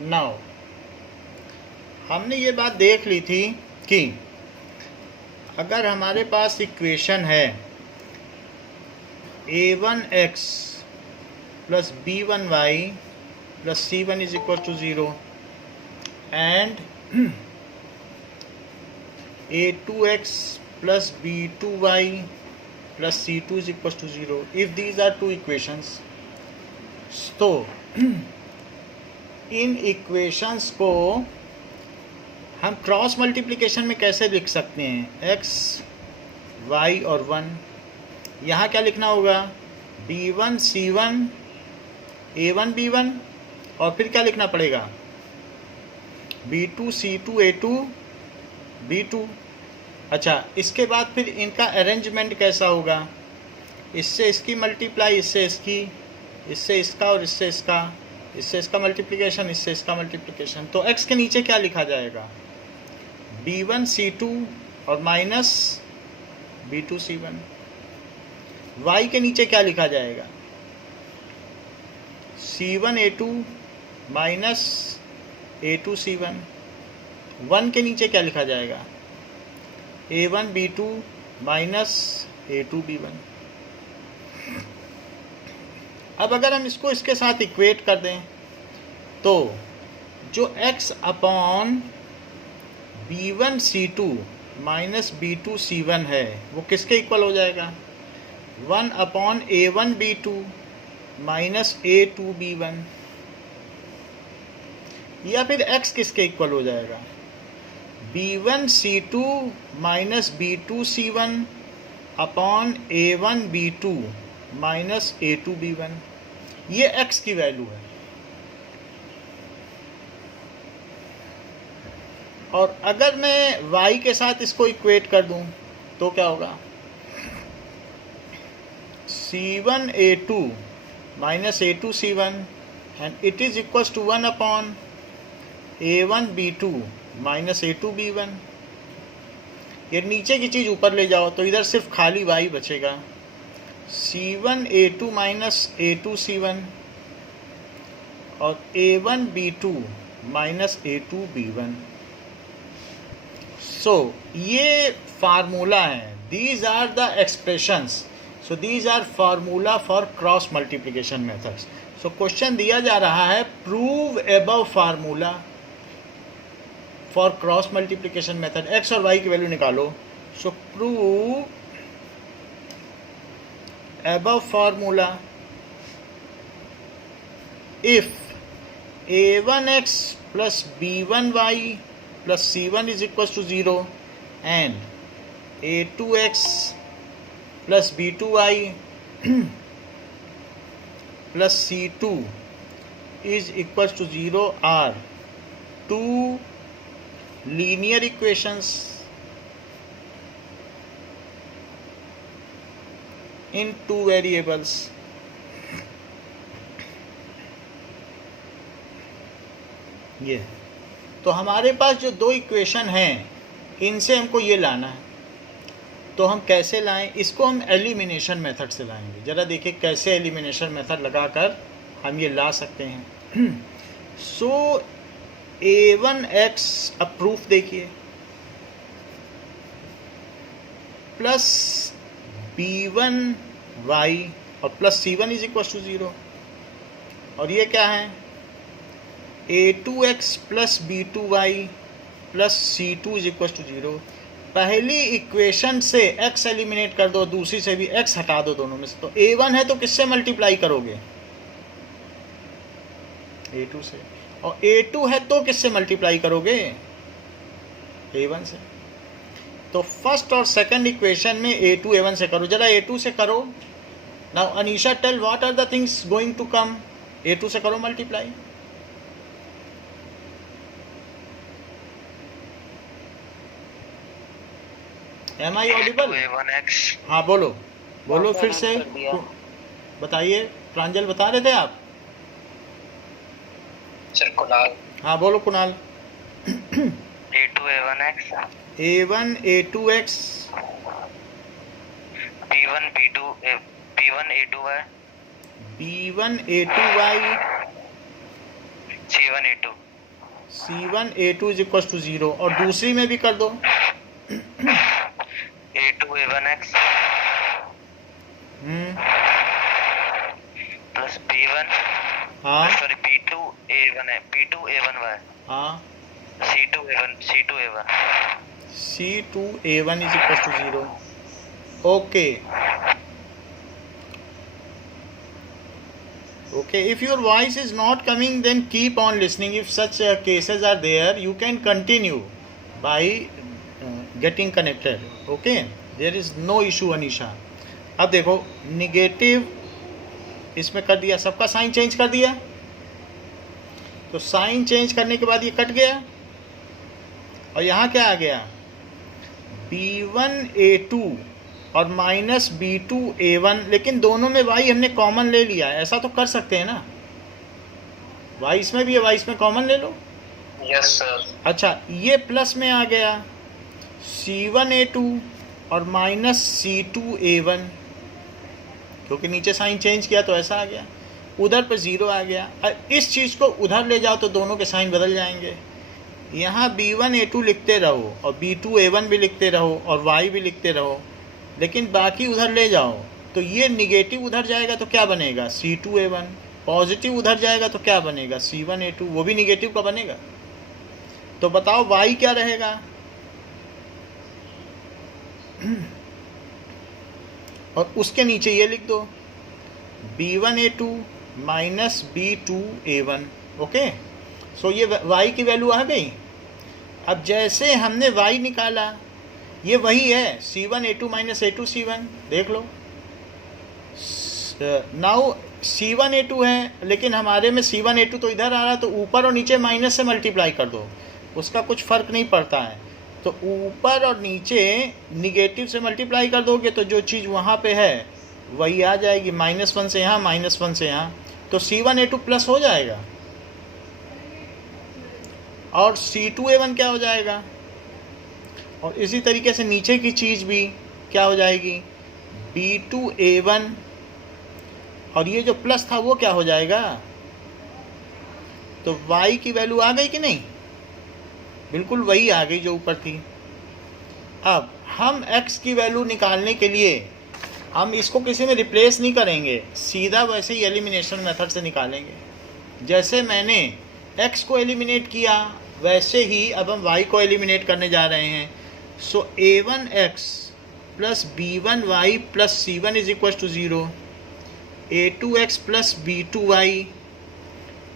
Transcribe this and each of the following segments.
Now हमने ये बात देख ली थी कि अगर हमारे पास इक्वेशन है a1x plus b1y plus c1 is equal to 0 and a2x plus b2y plus c2 is equals to 0. If these are two equations, तो इन इक्वेशंस को हम क्रॉस मल्टीप्लिकेशन में कैसे लिख सकते हैं? x, y और 1। यहाँ क्या लिखना होगा? b1 c1 a1 b1 और फिर क्या लिखना पड़ेगा? b2 c2 a2 b2। अच्छा, इसके बाद फिर इनका अरेंजमेंट कैसा होगा? इससे इसकी मल्टीप्लाई, इससे इसकी, इससे इसका और इससे इसका, इससे इसका मल्टीप्लिकेशन, इससे इसका मल्टीप्लिकेशन। तो x के नीचे क्या लिखा जाएगा? b1 c2 और माइनस b2 c1। y के नीचे क्या लिखा जाएगा? c1 a2 minus a2 c1। 1 के नीचे क्या लिखा जाएगा? a1 b2 minus a2 b1। अब अगर हम इसको इसके साथ इक्वेट कर दें तो जो x upon b1 c2 minus b2 c1 है वो किसके इक्वल हो जाएगा? 1 upon a1 b2 minus a2 b1। या फिर x किसके इक्वल हो जाएगा? b1 c2 minus b2 c1 upon a1 b2 minus a2 b1। ये x की वैल्यू है। और अगर मैं y के साथ इसको इक्वेट कर दूं तो क्या होगा? c1 a2 minus a2 c1 and it is equals to 1 upon a1 b2 minus a2 b1। ये नीचे की चीज़ ऊपर ले जाओ तो इधर सिर्फ खाली y बचेगा। c1 a2 minus a2 c1 और a1 b2 minus a2 b1। सो ये फार्मूला है। These are the expressions. So these are formula for cross multiplication methods. So question दिया जा रहा है prove above formula for cross multiplication method. x और y की value निकालो। So prove above formula if a1x plus b1y plus c1 is equals to 0 and a2x plus b2y plus c2 is equals to 0 are two linear equations in two variables। ये तो हमारे पास जो दो equation हैं इनसे हमको ये लाना है। तो हम कैसे लाएं? इसको हम एलिमिनेशन मेथड से लाएंगे। ज़रा देखिए कैसे एलिमिनेशन मेथड लगाकर हम ये ला सकते हैं। सो a1x अब प्रूफ देखिए प्लस b1y और plus c1 is equal to 0। और ये क्या है? a2x plus b2y plus c2 is equal to 0। पहली इक्वेशन से x एलिमिनेट कर दो, दूसरी से भी x हटा दो, दोनों में से। तो a1 है तो किससे मल्टीप्लाई करोगे? a2 से। और a2 है तो किससे मल्टीप्लाई करोगे? a1 से। तो फर्स्ट और सेकंड इक्वेशन में a2 a1 से करो। जरा a2 से करो। Now Anisha tell what are the things going to come. a2 से करो मल्टीप्लाई। M I Audible? हाँ बोलो बोलो फिर से बताइए। प्रांजल बता रहे थे आप? सर कुणाल। हाँ बोलो Kunal. a2 a1x a1 a2x b1 b2 b1 a2y b1 a2y c1 a2 C1 A2 is equal to 0, और दूसरी में भी कर दो। A2 A1X प्लस B1 हाँ सॉरी B2 A1 है B2 A1Y हाँ, C2 A1 C2 A1 is equal to 0। Okay okay, if your voice is not coming, then keep on listening. If such cases are there, you can continue by getting connected. Okay, there is no issue Anisha. अब देखो negative इसमें कर दिया, सबका sign change कर दिया, तो sign change करने के बाद ये कट गया और यहाँ क्या आ गया, B1A2 और माइनस B2A1, लेकिन दोनों में y हमने कॉमन ले लिया है, ऐसा तो कर सकते हैं ना, y इसमें भी है, y इसमें कॉमन ले लो। Yes sir. अच्छा ये प्लस में आ गया C1A2 और माइनस C2A1, क्योंकि नीचे साइन चेंज किया तो ऐसा आ गया, उधर पे 0 आ गया। इस चीज़ को उधर ले जाओ तो दोनों के साइन बदल जाएंगे, यहाँ B1A2 लिखते रहो और B2A1 भी लिखते रहो और y भी लिखते रहो, लेकिन बाकी उधर ले जाओ तो ये निगेटिव उधर जाएगा तो क्या बनेगा C2A1, पॉजिटिव उधर जाएगा तो क्या बनेगा C1A2, वो भी निगेटिव का बनेगा। तो बताओ y क्या रहेगा, और उसके नीचे ये लिख दो B1A2 माइनस B2A1। ओके, सो ये y की वैल्यू आ गई। अब जैसे हमने y निकाला, ये वही है C1A2 माइनस A2 C1, देख लो। नाउ C1A2 है, लेकिन हमारे में C1A2 तो इधर आ रहा है, तो ऊपर और नीचे माइनस से मल्टीप्लाई कर दो, उसका कुछ फ़र्क नहीं पड़ता है। तो ऊपर और नीचे निगेटिव से मल्टीप्लाई कर दोगे तो जो चीज़ वहाँ पे है वही आ जाएगी, -1 से यहाँ, -1 से यहाँ, तो C1A2 प्लस हो जाएगा और C2A1 क्या हो जाएगा, और इसी तरीके से नीचे की चीज़ भी क्या हो जाएगी B2A1, और ये जो प्लस था वो क्या हो जाएगा, तो y की वैल्यू आ गई कि नहीं, बिल्कुल वही आ गई जो ऊपर थी। अब हम x की वैल्यू निकालने के लिए हम इसको किसी में रिप्लेस नहीं करेंगे, सीधा वैसे ही एलिमिनेशन मेथड से निकालेंगे। जैसे मैंने x को एलिमिनेट किया वैसे ही अब हम y को एलिमिनेट करने जा रहे हैं। So A1x plus B1y plus C1 is equal to 0, A2x plus B2y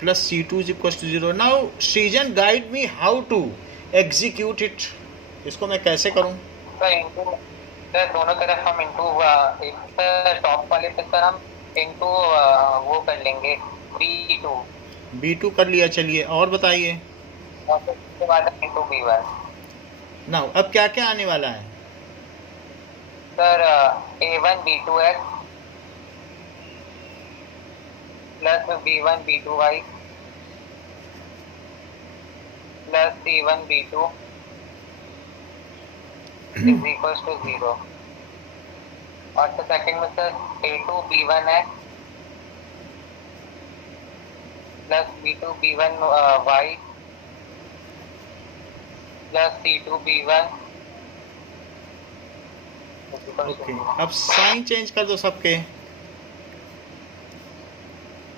plus C2 is equal to 0। Now Srijan guide me how to execute it, इसको मैं कैसे करूं? सर दोनों तरफ हम इंटू एक टॉप वाले पे सर हम इंटू वो कर लेंगे B2 कर लिया, चलिए और बताइए। और फिर उसके बाद इंटू B1। नाउ अब क्या क्या आने वाला है sir A1 B2x plus B1 B2y plus C1 B2 is equal to 0। और तो सेकंड में sir A2 B1x plus B2 B1y plus C2 B1। Okay, अब साइन चेंज कर दो सबके,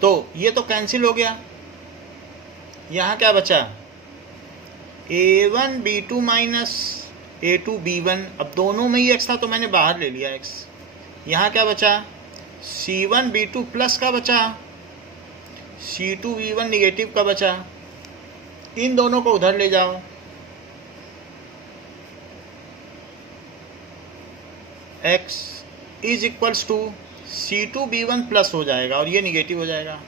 तो ये तो कैंसिल हो गया, यहाँ क्या बचा A1 B2 minus A2 B1, अब दोनों में ही x था तो मैंने बाहर ले लिया x। यहाँ क्या बचा C1 B2 प्लस का बचा, C2 B1 निगेटिव का बचा, इन दोनों को उधर ले जाओ, x is equals to C2 B1 plus हो जाएगा और ये निगेटिव हो जाएगा,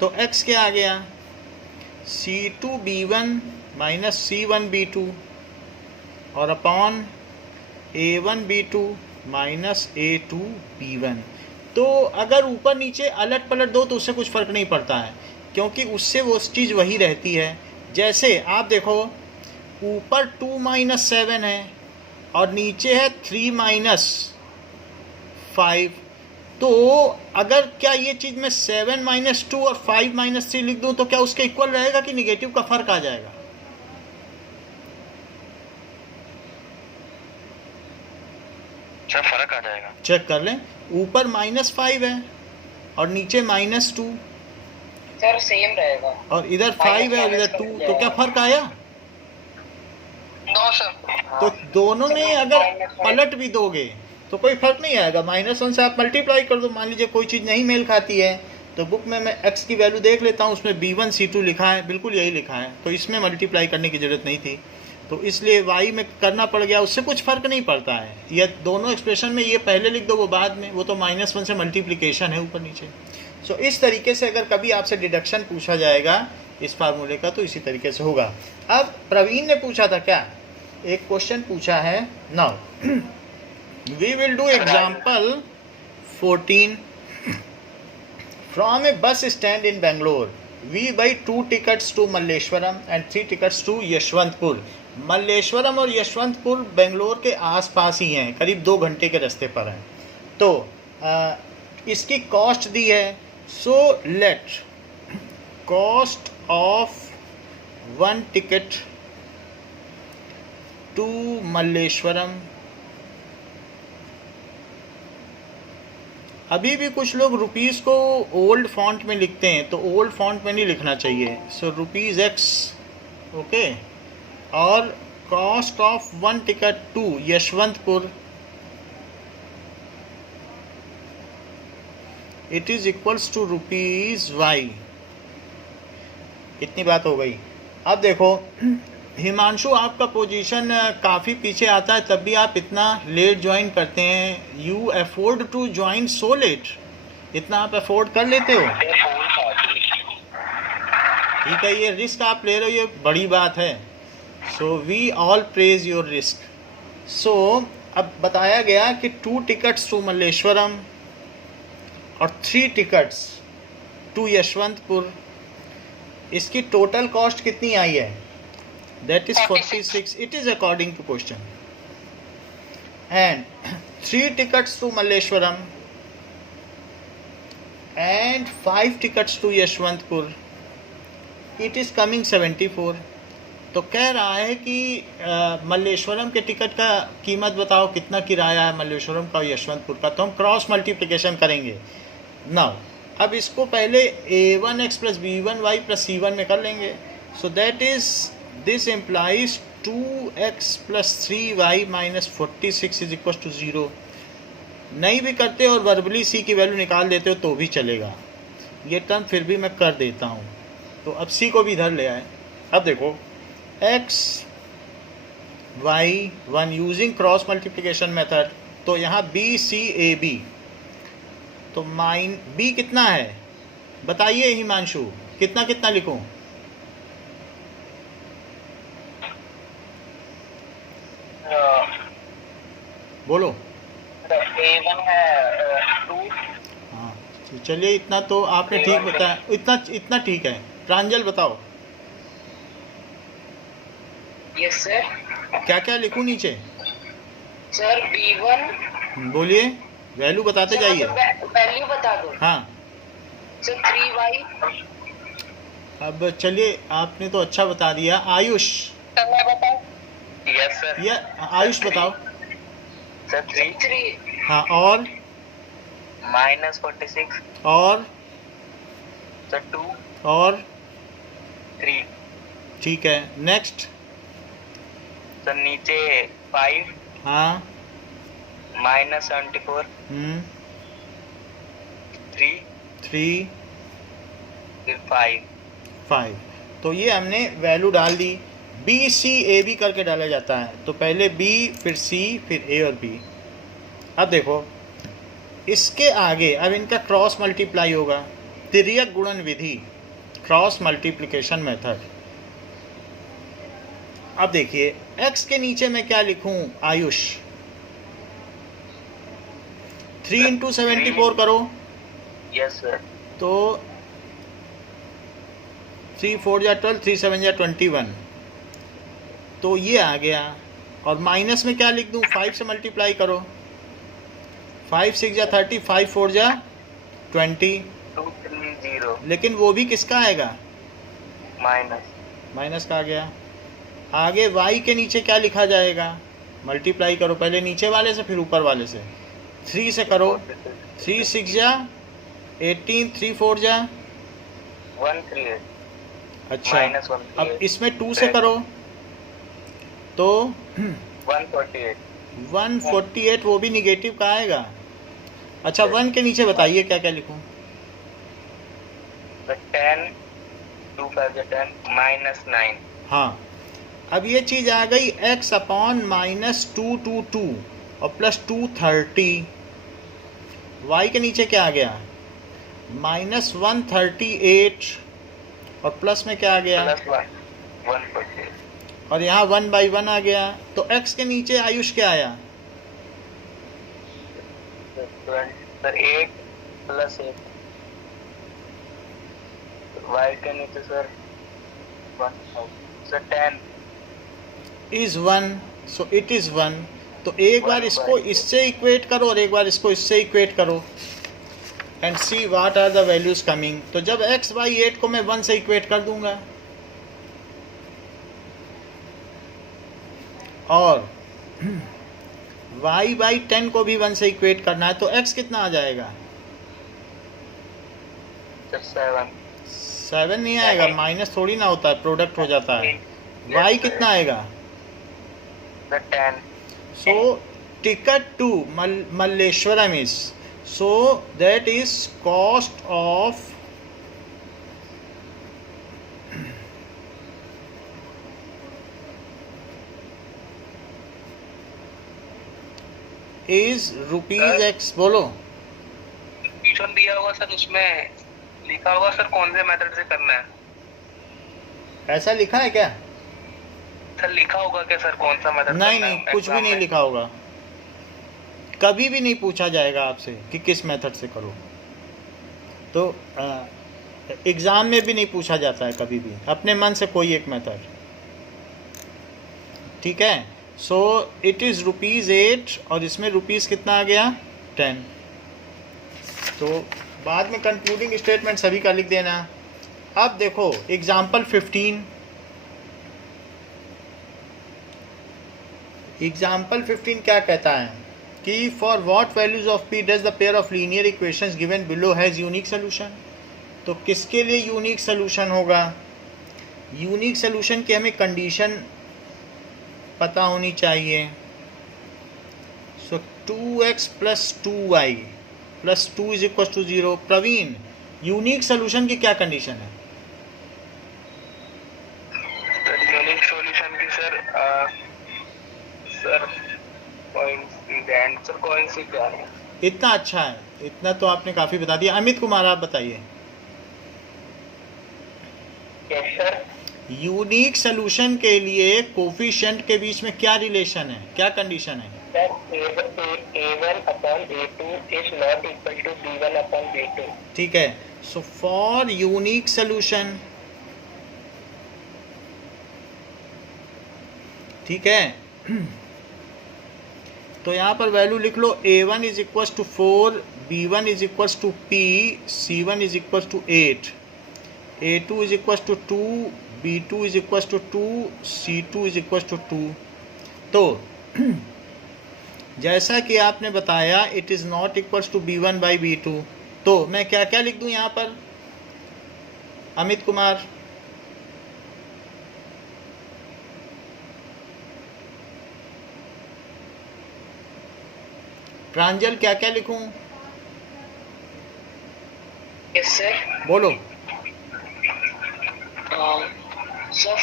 तो x क्या आ गया C2 B1 minus C1 B2 और upon A1 B2 minus A2 B1। तो अगर ऊपर नीचे अलट पलट दो तो उससे कुछ फ़र्क नहीं पड़ता है, क्योंकि उससे वो चीज़ वही रहती है। जैसे आप देखो ऊपर 2 माइनस 7 है और नीचे है 3 माइनस 5, तो अगर क्या ये चीज़ मैं 7 - 2 और 5 - 3 लिख दूं तो क्या उसके इक्वल रहेगा कि निगेटिव का फर्क आ जाएगा? सर फर्क आ जाएगा। चेक कर लें, ऊपर -5 है और नीचे -2, सर सेम रहेगा, और इधर 5 है और इधर 2, तो क्या फर्क आया? No sir. तो दोनों में अगर पलट भी दोगे तो कोई फर्क नहीं आएगा। -1 से आप मल्टीप्लाई कर दो। मान लीजिए कोई चीज़ नहीं मेल खाती है, तो बुक में मैं x की वैल्यू देख लेता हूँ, उसमें B1 C2 लिखा है, बिल्कुल यही लिखा है, तो इसमें मल्टीप्लाई करने की ज़रूरत नहीं थी, तो इसलिए y में करना पड़ गया। उससे कुछ फ़र्क नहीं पड़ता है, या दोनों एक्सप्रेशन में ये पहले लिख दो वो बाद में, वो तो -1 से मल्टीप्लिकेशन है ऊपर नीचे। सो इस तरीके से अगर कभी आपसे डिडक्शन पूछा जाएगा इस फार्मूले का तो इसी तरीके से होगा। अब प्रवीण ने पूछा था क्या, एक क्वेश्चन पूछा है, now we will do example 14। From a bus stand in Bangalore we buy 2 tickets to Malleshwaram and 3 tickets to Yeshwanthpur. Malleshwaram और यशवंतपुर बेंगलोर के आसपास ही हैं, करीब 2 घंटे के रास्ते पर हैं। तो इसकी कॉस्ट दी है, so let cost of 1 ticket to Malleshwaram. अभी भी कुछ लोग रुपीज़ को ओल्ड फॉन्ट में लिखते हैं, तो ओल्ड फॉन्ट में नहीं लिखना चाहिए। सो ₹X, ओके, और cost of 1 ticket to Yeshwanthpur, it is equals to ₹Y। इतनी बात हो गई। अब देखो हिमांशु, आपका पोजीशन काफ़ी पीछे आता है, तब भी आप इतना लेट ज्वाइन करते हैं। You afford to join so late, इतना आप अफोर्ड कर लेते हो? ठीक है, ये रिस्क आप ले रहे हो, ये बड़ी बात है। So we all praise your risk. So अब बताया गया कि 2 टिकट्स टू मल्लेश्वरम और 3 टिकट्स टू यशवंतपुर, इसकी टोटल कॉस्ट कितनी आई है? That is 46. It is according to question. And 3 tickets to Malleshwaram and 5 tickets to Yashwantpur. It is coming 74. तो कह रहा है कि मल्लेश्वरम के टिकट का कीमत बताओ, कितना किराया है मल्लेश्वरम का और यशवंतपुर का। तो हम क्रॉस मल्टीप्लिकेशन करेंगे। नाउ अब इसको पहले A1x + B1y + C1 में कर लेंगे। So that is This implies 2x + 3y - 46 is equals to 0। नहीं भी करते और वर्बली c की वैल्यू निकाल देते हो तो भी चलेगा, ये टर्म फिर भी मैं कर देता हूँ। तो अब c को भी इधर ले आए। अब देखो x y 1 using cross multiplication method, तो यहाँ BCAB, तो b कितना है बताइए हिमांशु, कितना कितना लिखूँ? बोलो। A1 है 2। हाँ चलिए, इतना तो आपने ठीक बताया, इतना ठीक है। प्रांजल बताओ। Yes sir. क्या क्या लिखूं नीचे? सर B1, बोलिए, वैल्यू बताते जाइए। वैल्यू बता दो। हाँ सर 3y। अब चलिए, आपने तो अच्छा बता दिया। आयुष, मैं बताऊं? Yes sir. या आयुष बताओ। सर 3। हाँ, और -46 और सर 2 और 3। ठीक है, नेक्स्ट। सर नीचे 5। हाँ -74 3 फिर 5। तो ये हमने वैल्यू डाल दी। BCAB करके डाला जाता है, तो पहले B फिर C फिर A और B। अब देखो इसके आगे अब इनका क्रॉस मल्टीप्लाई होगा, तिर्यक गुणन विधि, क्रॉस मल्टीप्लिकेशन मेथड। अब देखिए x के नीचे मैं क्या लिखूं आयुष? 3 × 74 करो। Yes sir. तो 3 × 4 = 12, 3 × 7 = 21, तो ये आ गया। और माइनस में क्या लिख दूं? 5 से मल्टीप्लाई करो। 5 6 जा 30, 5 4 जा 20, 230 लेकिन वो भी किसका आएगा? माइनस माइनस का आ गया। आगे y के नीचे क्या लिखा जाएगा? मल्टीप्लाई करो, पहले नीचे वाले से फिर ऊपर वाले से। 3 से करो, 3 6 जा 18, 3 4 जा 138। अच्छा, -138। अब इसमें 2 से करो तो 148। 148, वो भी निगेटिव का आएगा। अच्छा, 1 के नीचे बताइए क्या क्या लिखूं? 10 2 5 10 -9। हाँ, अब ये चीज़ आ गई x अपॉन -222 और प्लस 230। y के नीचे क्या आ गया? -138 और प्लस में क्या आ गया? प्लस 148। और यहाँ 1/1 आ गया। तो x के नीचे आयुष क्या आया? Sir 8 plus 8। y के नीचे sir 1 sir 10 is 1, so it is 1। तो एक बार इसको इससे इक्वेट करो और एक बार इसको इससे इक्वेट करो and see what are the values coming. तो जब x बाई 8 को मैं 1 से इक्वेट कर दूंगा और y बाई 10 को भी 1 से इक्वेट करना है, तो x कितना आ जाएगा? 7 नहीं आएगा, माइनस थोड़ी ना होता है, प्रोडक्ट हो जाता है। y कितना आएगा? 10। So ticket to Malleshwaram is, so that is cost of is rupees x। बोलो। ट्यूशन दिया होगा सर, उसमें लिखा होगा सर कौन से मेथड से करना है। ऐसा लिखा है क्या? सर लिखा होगा क्या सर कौन सा मेथड? नहीं नहीं, कुछ भी नहीं लिखा होगा, कभी भी नहीं पूछा जाएगा आपसे कि किस मेथड से करो। तो एग्ज़ाम में भी नहीं पूछा जाता है कभी भी, अपने मन से कोई एक मेथड। ठीक है, सो इट इज़ ₹8 और इसमें रुपीज़ कितना आ गया? 10। तो बाद में कंक्लूडिंग स्टेटमेंट सभी का लिख देना। अब देखो एग्जाम्पल 15। एग्जाम्पल 15 क्या कहता है कि for what values of p does the pair of linear equations given below has unique solution. तो किसके लिए यूनिक सोल्यूशन होगा? यूनिक सोल्यूशन की हमें कंडीशन पता होनी चाहिए। So 2x plus 2y plus 2 is equal to 0। Praveen, unique solution की क्या कंडीशन है? यूनिक सॉल्यूशन की सर कोइंसिडेंट। इतना अच्छा है, इतना तो आपने काफ़ी बता दिया। अमित कुमार, आप बताइए। Yes sir. यूनिक सोल्यूशन के लिए कोफिशिएंट के बीच में क्या रिलेशन है, क्या कंडीशन है? A1 upon A2 is not equal to B1 upon B2। ठीक है, सो फॉर यूनिक सोल्यूशन, ठीक है, तो यहाँ पर वैल्यू लिख लो। A1 is equal to 4, B1 is equal to P, C1 is equal to 8, A2 is equal to 2, B2 is equal to 2, C2 is equal to 2। तो जैसा कि आपने बताया it is not equal to B1 by B2, तो मैं क्या क्या लिख दूँ यहाँ पर? अमित कुमार, प्रांजल, क्या क्या लिखूं? Yes sir. बोलो। Sir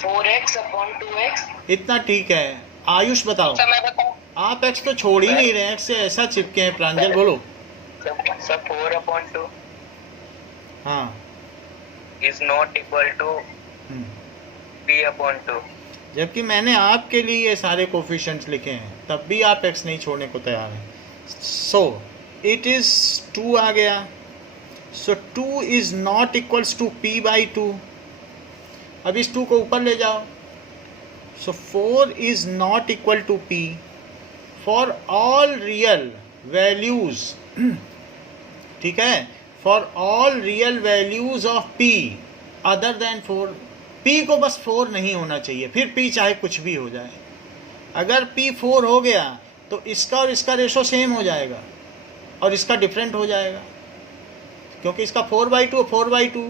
4x upon 2x। इतना ठीक है। आयुष बताओ। सर मैं बताऊं? आप x तो छोड़ ही नहीं रहे, x से ऐसा चिपके हैं। प्रांजल बोलो। सर 4 अपॉन 2 हाँ is not equal to p upon 2। जबकि मैंने आपके लिए ये सारे कोफिशिएंट्स लिखे हैं, तब भी आप x नहीं छोड़ने को तैयार हैं। सो इट इज़ 2 आ गया। So 2 is not equals to p by 2। अब इस 2 को ऊपर ले जाओ। So 4 is not equal to p, for all real values, ठीक है, for all real values of p other than 4, p को बस 4 नहीं होना चाहिए, फिर p चाहे कुछ भी हो जाए। अगर p 4 हो गया तो इसका और इसका रेशो सेम हो जाएगा और इसका डिफरेंट हो जाएगा, क्योंकि इसका 4/2 4/2,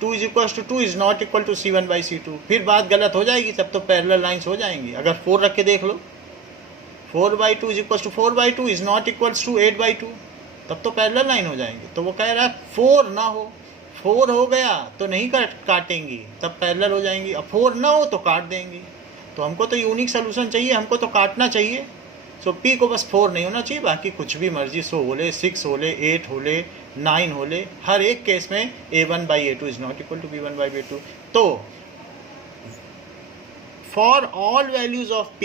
2 is equal to 2 is not equal to C1/C2। फिर बात गलत हो जाएगी, तब तो पैरेलल लाइंस हो जाएंगी। अगर 4 रख के देख लो, 4/2 is equal to 4/2 is not equal to 8/2, तब तो पैरेलल लाइन हो जाएंगी। तो वो कह रहा है 4 ना हो, 4 हो गया तो नहीं काटेंगी, तब पैरेलल हो जाएंगी, अब 4 ना हो तो काट देंगी। तो हमको तो यूनिक सोल्यूशन चाहिए, हमको तो काटना चाहिए। सो p को बस 4 नहीं होना चाहिए, बाकी कुछ भी मर्जी 100 होले, 6 होले, 8 होले, 9 होले, हर एक केस में a1/a2 is not equal to b1/b2। तो for all values of p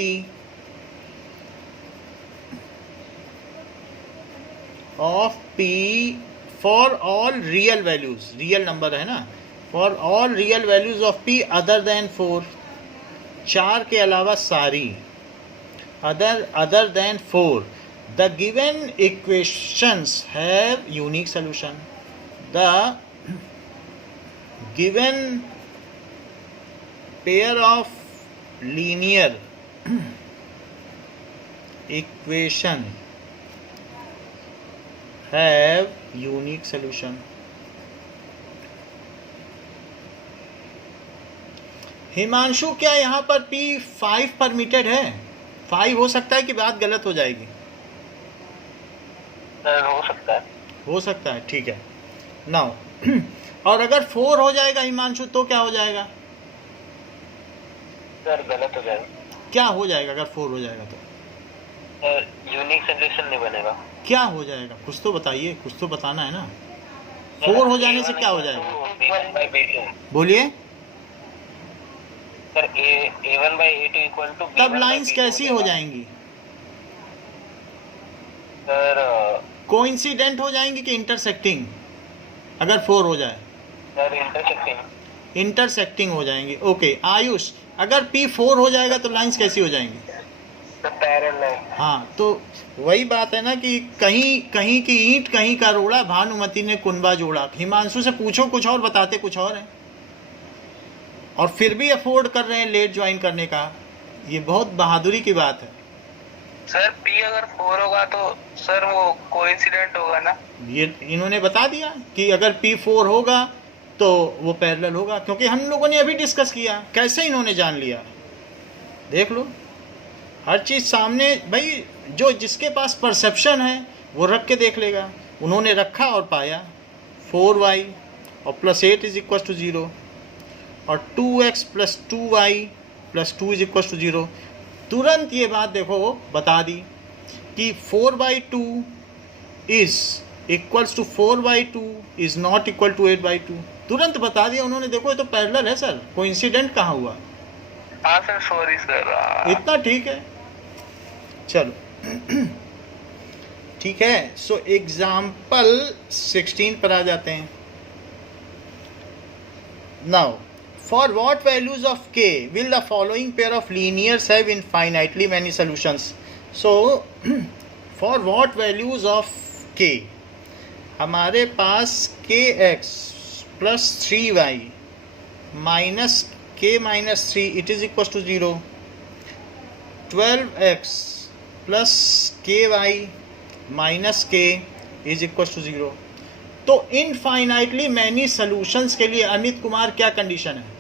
for all real values, real number है ना, for all real values of p other than 4, 4 के अलावा सारी, other than 4, the given equations have unique solution. The given pair of linear equation have unique solution. Himanshu, क्या यहाँ पर P5 permitted है? 5 हो सकता है कि बात गलत हो जाएगी? हो सकता है, हो सकता है, ठीक है। नाउ और अगर 4 हो जाएगा हिमांशु तो क्या हो जाएगा? सर गलत हो जाएगा। क्या हो जाएगा अगर 4 हो जाएगा तो? यूनिक सोल्यूशन नहीं बनेगा। क्या हो जाएगा? कुछ तो बताइए, कुछ तो बताना है ना। 4 हो जाने से क्या हो जाएगा? बोलिए सर। a1/a2 इक्वल टू, तब लाइंस कैसी हो जाएंगी सर? कोइंसिडेंट हो जाएंगी कि इंटरसेक्टिंग? अगर 4 हो जाए सर इंटरसेक्टिंग हो जाएंगी। ओके आयुष, अगर P4 हो जाएगा तो लाइंस कैसी हो जाएंगी? पैरेलल। हाँ, तो वही बात है ना कि कहीं कहीं की ईंट कहीं का रोड़ा, भानुमति ने कुनबा जोड़ा। हिमांशु से पूछो कुछ और, बताते कुछ और है, और फिर भी अफोर्ड कर रहे हैं लेट ज्वाइन करने का। ये बहुत बहादुरी की बात है। सर P अगर 4 होगा तो सर वो कोइंसिडेंट होगा ना? ये इन्होंने बता दिया कि अगर P4 होगा तो वो पैरेलल होगा, क्योंकि हम लोगों ने अभी डिस्कस किया। कैसे इन्होंने जान लिया? देख लो, हर चीज़ सामने। भाई जो जिसके पास परसेप्शन है वो रख के देख लेगा। उन्होंने रखा और पाया 4y और +8 इज इक्वल टू 0 और 2x + 2y + 2 is equal to 0। तुरंत ये बात देखो बता दी कि 4/2 is equals to 4/2 is not equal to 8/2। तुरंत बता दिया उन्होंने। देखो ये तो पैरेलल है सर, कोइंसिडेंट कहाँ हुआ? हाँ सर, सॉरी सर। इतना ठीक है, चलो ठीक है। सो एग्जाम्पल 16 पर आ जाते हैं। Now for what values of k will the following pair of linears have infinitely many solutions? So for what values of k, हमारे पास kx plus 3y minus k minus 3 it is equals to 0, 12x plus ky minus k is equals to 0। तो infinitely many solutions के लिए अमित कुमार क्या condition है?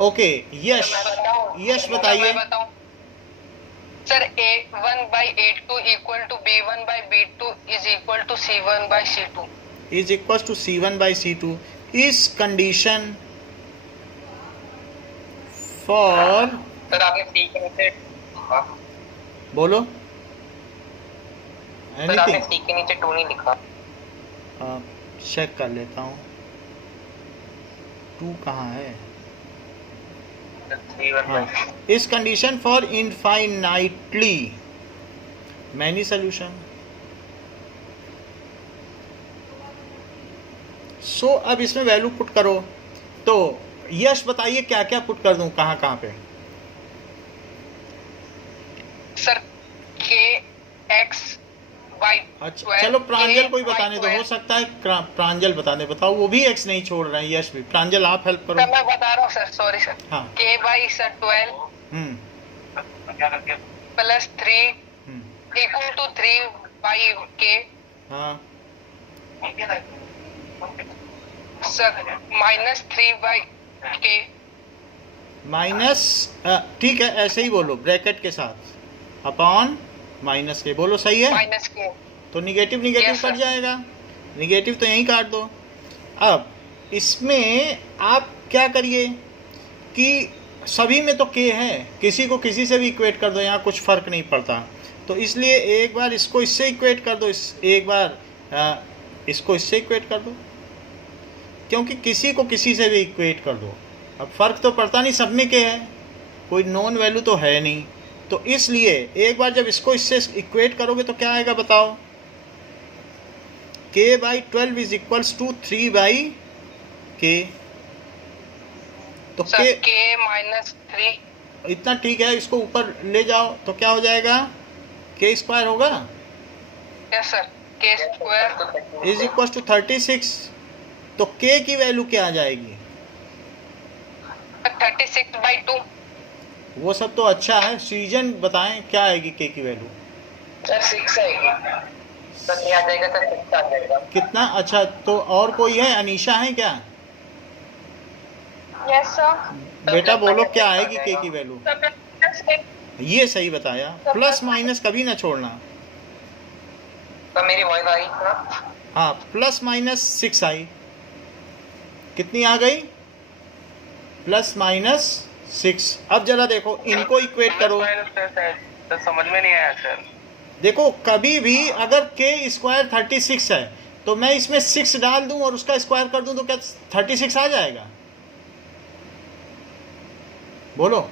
Okay Yash, Yash बताइए। Sir a1/a2 equal to b1/b2 is equal to c1/c2 is equal to c1/c2 इस condition for. Sir आपने c के नीचे बोलो सर, आपने c के नीचे 2 नहीं लिखा। चेक कर लेता हूँ 2 कहाँ है। हाँ, इस condition for infinitely many solution. So अब इसमें वैल्यू पुट करो तो यश बताइए क्या क्या पुट कर दूं, कहाँ कहाँ पे? सर के एक्स वाई। अच्छा चलो प्रांजल कोई बताने दो, हो सकता है प्रांजल बता दे। बताओ, वो भी एक्स नहीं छोड़ रहे हैं, यश भी। प्रांजल आप हेल्प करो। सर मैं बता रहा हूँ सर, सॉरी सर। हाँ। K by sir 12 plus 3 equal to 3 by k. हाँ sir minus 3 by k. Minus, ठीक है ऐसे ही बोलो ब्रैकेट के साथ, अपॉन माइनस के। बोलो सही है? माइनस के। तो negative negative Yes, cut sir. जाएगा, निगेटिव तो यहीं काट दो। अब इसमें आप क्या करिए कि सभी में तो के है, किसी को किसी से भी इक्वेट कर दो, यहाँ कुछ फ़र्क नहीं पड़ता। तो इसलिए एक बार इसको इससे इक्वेट कर दो, एक बार इसको इससे इक्वेट कर दो, क्योंकि किसी को किसी से भी इक्वेट कर दो। अब फ़र्क तो पड़ता नहीं, सब में के है, कोई नॉन वैल्यू तो है नहीं। तो इसलिए एक बार जब इसको इससे इक्वेट करोगे तो क्या आएगा बताओ? k by 12 is equals to 3 by k. तो के माइनस 3। इतना ठीक है, इसको ऊपर ले जाओ तो क्या हो जाएगा? के स्क्वायर होगा। यस सर, के स्क्वायर इज इक्वल्स टू 36। तो k की वैल्यू क्या आ जाएगी? 36 बाई 2। वो सब तो अच्छा है, सीजन बताएं क्या आएगी k की वैल्यू? सर 6 आएगी। सर ये आ जाएगा सर, 6 आ जाएगा। कितना? अच्छा, तो और कोई है? अनीशा है क्या? Yes sir. बेटा बोलो क्या आएगी k की वैल्यू? ये सही बताया, प्लस माइनस कभी ना छोड़ना। तो मेरी वॉइस आ रही है? हाँ, प्लस माइनस 6 आई, कितनी आ गई? Plus minus 6। अब जरा देखो, इनको इक्वेट करो। तो समझ में नहीं आया सर। देखो कभी भी अगर k स्क्वायर 36 है तो मैं इसमें 6 डाल दूं और उसका स्क्वायर कर दूं तो क्या 36 आ जाएगा? बोलो।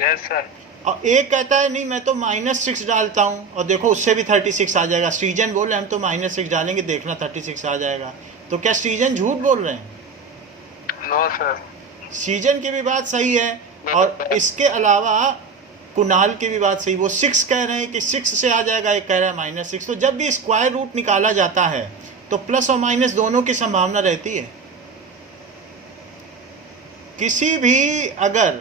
Yes sir. और एक कहता है नहीं मैं तो -6 डालता हूं और देखो उससे भी 36 आ जाएगा। सृजन बोल रहे हम तो -6 डालेंगे, देखना 36 आ जाएगा। तो क्या सृजन झूठ बोल रहे हैं? No sir. सृजन की भी बात सही है और इसके अलावा कुणाल की भी बात सही। वो 6 कह रहे हैं कि 6 से आ जाएगा, एक कह रहा है -6। तो जब भी स्क्वायर रूट निकाला जाता है तो प्लस और माइनस दोनों की संभावना रहती है। किसी भी अगर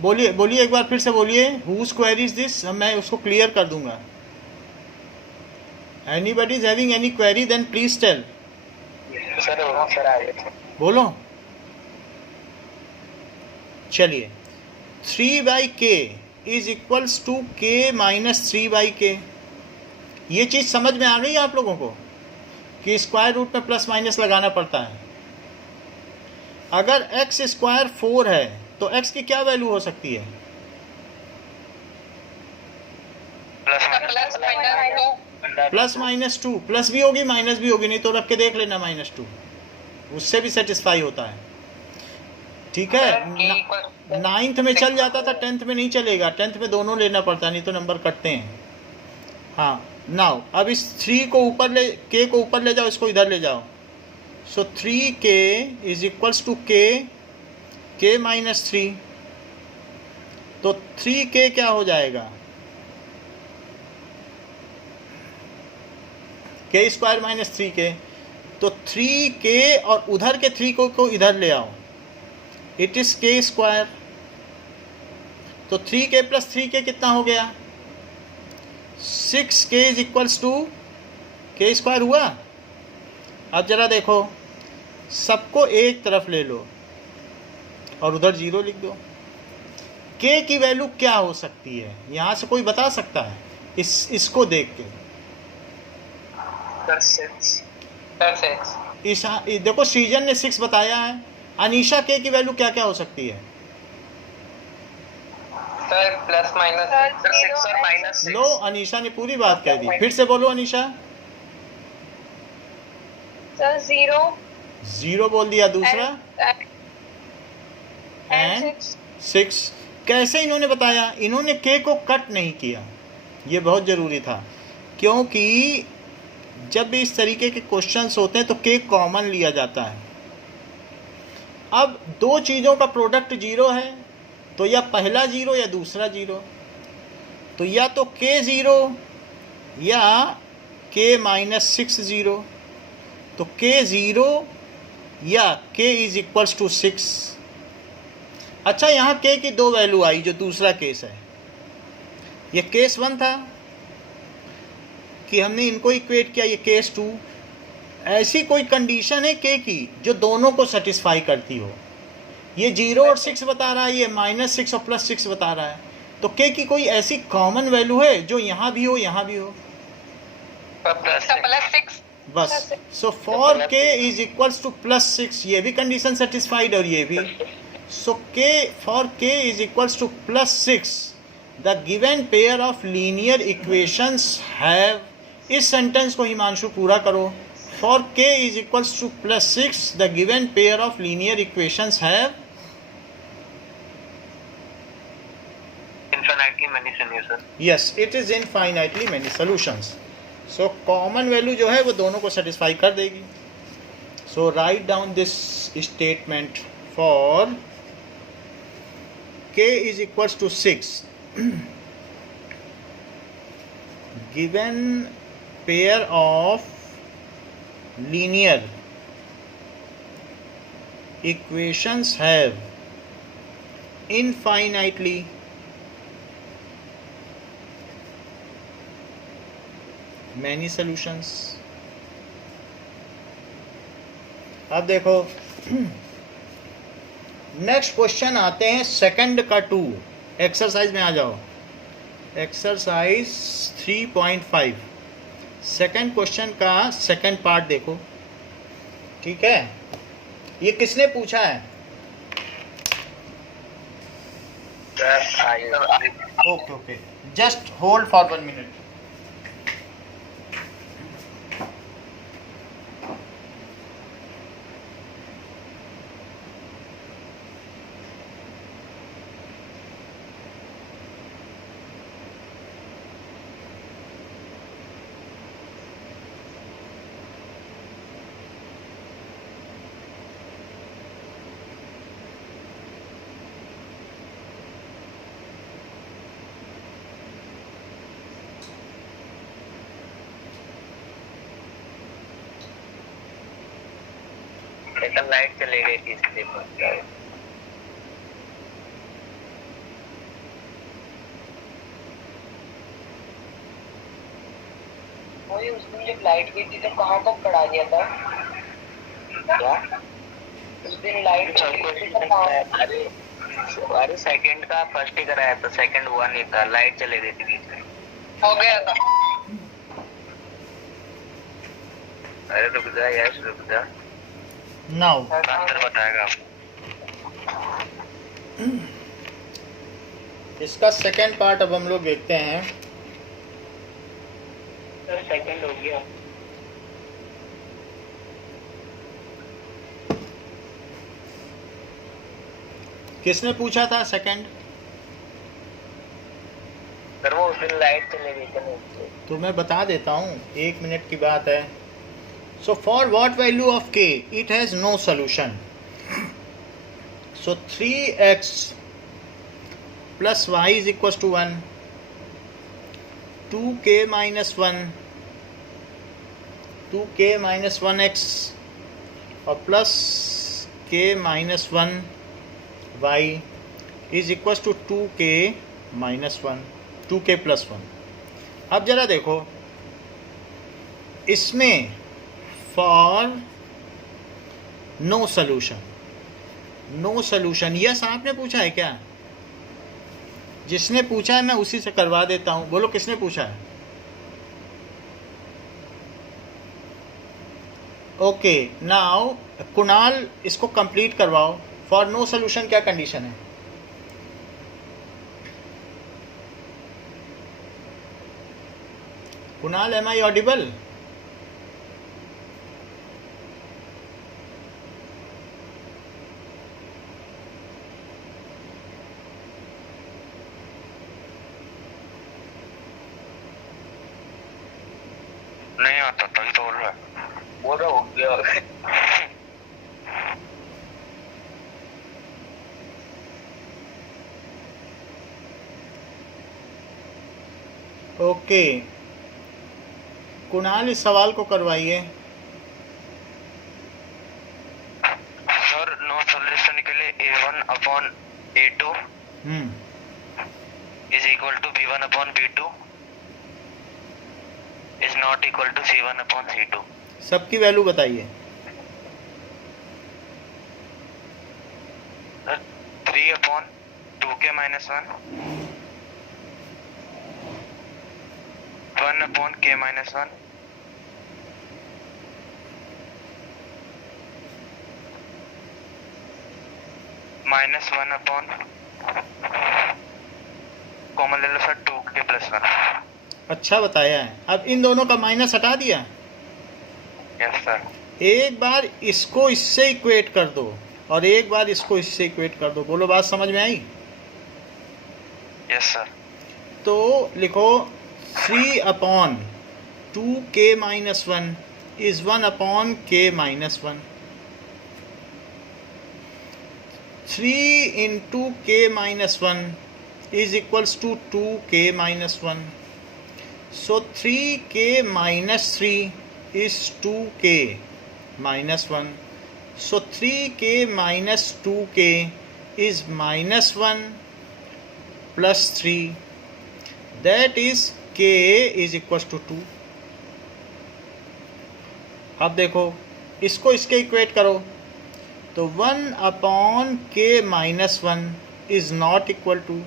बोलिए बोलिए एक बार फिर से बोलिए, हु स्क्वायर इज दिस? मैं उसको क्लियर कर दूंगा। Anybody is having any query then please tell. Sir बोलो। चलिए, 3 by k is equals to k minus 3 by k. ये चीज़ समझ में आ गई आप लोगों को कि स्क्वायर रूट में प्लस माइनस लगाना पड़ता है। अगर एक्स स्क्वायर 4 है तो एक्स की क्या वैल्यू हो सकती है? Plus minus 2। प्लस भी होगी माइनस भी होगी, नहीं तो रख के देख लेना -2, उससे भी सेटिस्फाई होता है। ठीक है, 9th में चल जाता था, 10th में नहीं चलेगा। 10th में दोनों लेना पड़ता, नहीं तो नंबर कटते हैं। हाँ, नाउ अब इस 3 को ऊपर ले, k को ऊपर ले जाओ, इसको इधर ले जाओ। So 3k is equals to k minus 3। तो 3k क्या हो जाएगा? k square minus 3k। तो 3k और उधर के 3 को इधर ले आओ, इट इज k स्क्वायर। तो 3k प्लस 3k कितना हो गया? 6k is equals to k square हुआ। अब जरा देखो, सबको एक तरफ ले लो और उधर 0 लिख दो। k की वैल्यू क्या हो सकती है? यहाँ से कोई बता सकता है इसको देख के? देखो सीजन ने 6 बताया है। अनीशा k की वैल्यू क्या क्या हो सकती है? सर प्लस माइनस 6 और माइनस 6। लो, अनीशा ने पूरी बात कह दी, फिर से बोलो अनीशा। सर 0 बोल दिया, दूसरा एंड 6। कैसे इन्होंने बताया? इन्होंने k को कट नहीं किया, ये बहुत ज़रूरी था, क्योंकि जब भी इस तरीके के क्वेश्चंस होते हैं तो k कॉमन लिया जाता है। अब दो चीज़ों का प्रोडक्ट जीरो है, तो या पहला जीरो या दूसरा जीरो, तो या तो k ज़ीरो या k माइनस 6 ज़ीरो, तो k ज़ीरो या k इज इक्वल्स टू 6। अच्छा, यहाँ k की दो वैल्यू आई, जो दूसरा केस है। ये केस 1 था कि हमने इनको इक्वेट किया, ये केस 2। ऐसी कोई कंडीशन है k की जो दोनों को सेटिस्फाई करती हो। ये 0 और 6 बता रहा है, ये -6 और +6 बता रहा है, तो k की कोई ऐसी कॉमन वैल्यू है जो यहाँ भी हो यहाँ भी हो? +6 बस। So for k is equals to +6, ये भी कंडीशन सेटिस्फाइड और ये भी। So k for k is equals to +6 the given pair of linear equations have, इस सेंटेंस को हिमांशु पूरा करो। For k is equals to +6 the given pair of linear equations have infinitely many solutions. Yes, it is infinitely many solutions. So common value जो है वो दोनों को satisfy कर देगी। So right down this statement for k is equals to 6 given pair of linear equations have infinitely many solutions। अब देखो next question आते हैं सेकंड का 2। एक्सरसाइज में आ जाओ, एक्सरसाइज 3.5 सेकंड क्वेश्चन का सेकंड पार्ट देखो, ठीक है। ये किसने पूछा है? Okay okay, just hold for 1 minute. Light चली गई थी इसलिए पहुंच गए। वही उस दिन जब लाइट गई थी तो कहाँ तक पड़ा गया था? क्या उस दिन लाइट अरे सेकंड का फर्स्ट ही कराया था, सेकंड हुआ नहीं था, लाइट चली गई थी बीच में, हो गया था। अरे रुक जा यश, रुक जा। नाउ आंसर बताएगा। इसका सेकंड पार्ट अब हम लोग देखते हैं। सर सेकंड हो गया। किसने पूछा था सेकंड? सर वो उस दिन लाइट चली गई थी, तो मैं बता देता हूँ, 1 मिनट की बात है। So for what value of k it has no solution, so 3x plus y is equals to 1, 2k minus 1, 2k minus 1x और plus k minus 1 y is equals to 2k minus 1, 2k plus 1। अब जरा देखो इसमें for no solution, no solution, yes आपने पूछा है क्या? जिसने पूछा है मैं उसी से करवा देता हूँ। बोलो किसने पूछा है? ओके, नाउ कुणाल इसको कंप्लीट करवाओ। फॉर नो सोल्यूशन क्या कंडीशन है? Kunal, am I audible? नहीं आता, तभी तो बोल रहा है, बोल रहा हो गया। ओके, कुणाल इस सवाल को करवाइए। सर नो सॉल्यूशन के लिए A1 upon A2 is equal to B1 upon B2 is not equal to C1 upon C2। सबकी वैल्यू बताइए। 3 upon 2k minus 1, 1 upon k minus 1, minus 1 upon common ले लो सर 2k प्लस 1। अच्छा बताया है। अब इन दोनों का माइनस हटा दिया। Yes sir. एक बार इसको इससे इक्वेट कर दो और एक बार इसको इससे इक्वेट कर दो। बोलो बात समझ में आई? Yes sir. तो लिखो 3 upon 2k minus 1 is 1 upon k minus 1। 3 into k minus 1 is equals to 2k minus 1। So 3k minus 3 is 2k minus 1. So 3k minus 2k is minus 1 plus 3. That is k is equals to 2. अब देखो इसको इसके equate करो तो 1 upon k minus 1 is not equal to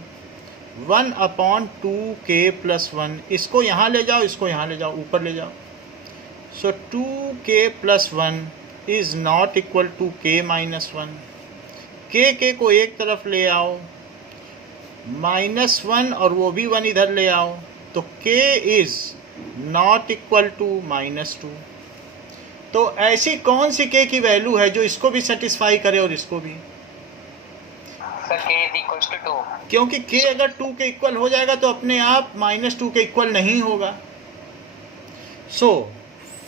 1 upon 2k plus 1। इसको यहाँ ले जाओ, इसको यहाँ ले जाओ, ऊपर ले जाओ। So 2k plus 1 is not equal to k minus 1। k को एक तरफ ले आओ, माइनस 1 और वो भी 1 इधर ले आओ, तो k is not equal to minus 2। तो ऐसी कौन सी k की वैल्यू है जो इसको भी सेटिस्फाई करे और इसको भी? Sir k is equals to 2। क्योंकि k अगर 2 के इक्वल हो जाएगा तो अपने आप माइनस 2 के इक्वल नहीं होगा। So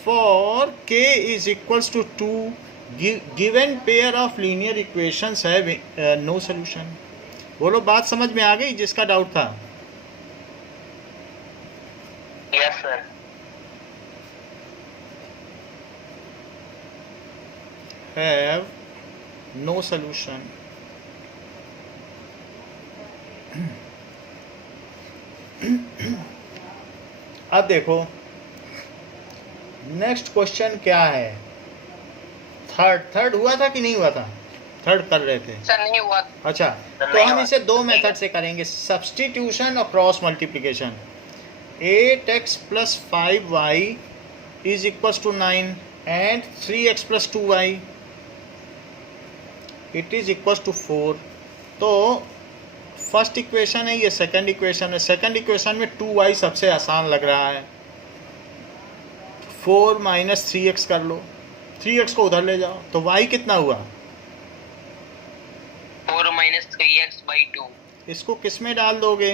for k is equals to 2 given pair of linear equations have no solution. बोलो बात समझ में आ गई जिसका डाउट था? Yes sir. Have no solution. अब देखो नेक्स्ट क्वेश्चन क्या है। थर्ड हुआ था कि नहीं हुआ था? थर्ड कर रहे थे सर नहीं हुआ। अच्छा, तो हम इसे दो मेथड से करेंगे, सब्स्टिट्यूशन और cross multiplication. 8x plus 5y is equal to 9 and 3x plus 2y it is equal to 4। तो फर्स्ट इक्वेशन है, ये सेकंड इक्वेशन है। सेकंड इक्वेशन में 2y सबसे आसान लग रहा है। 4 माइनस 3x कर लो, 3x को उधर ले जाओ, तो y कितना हुआ? 4 minus 3x by 2। इसको किस में डाल दोगे?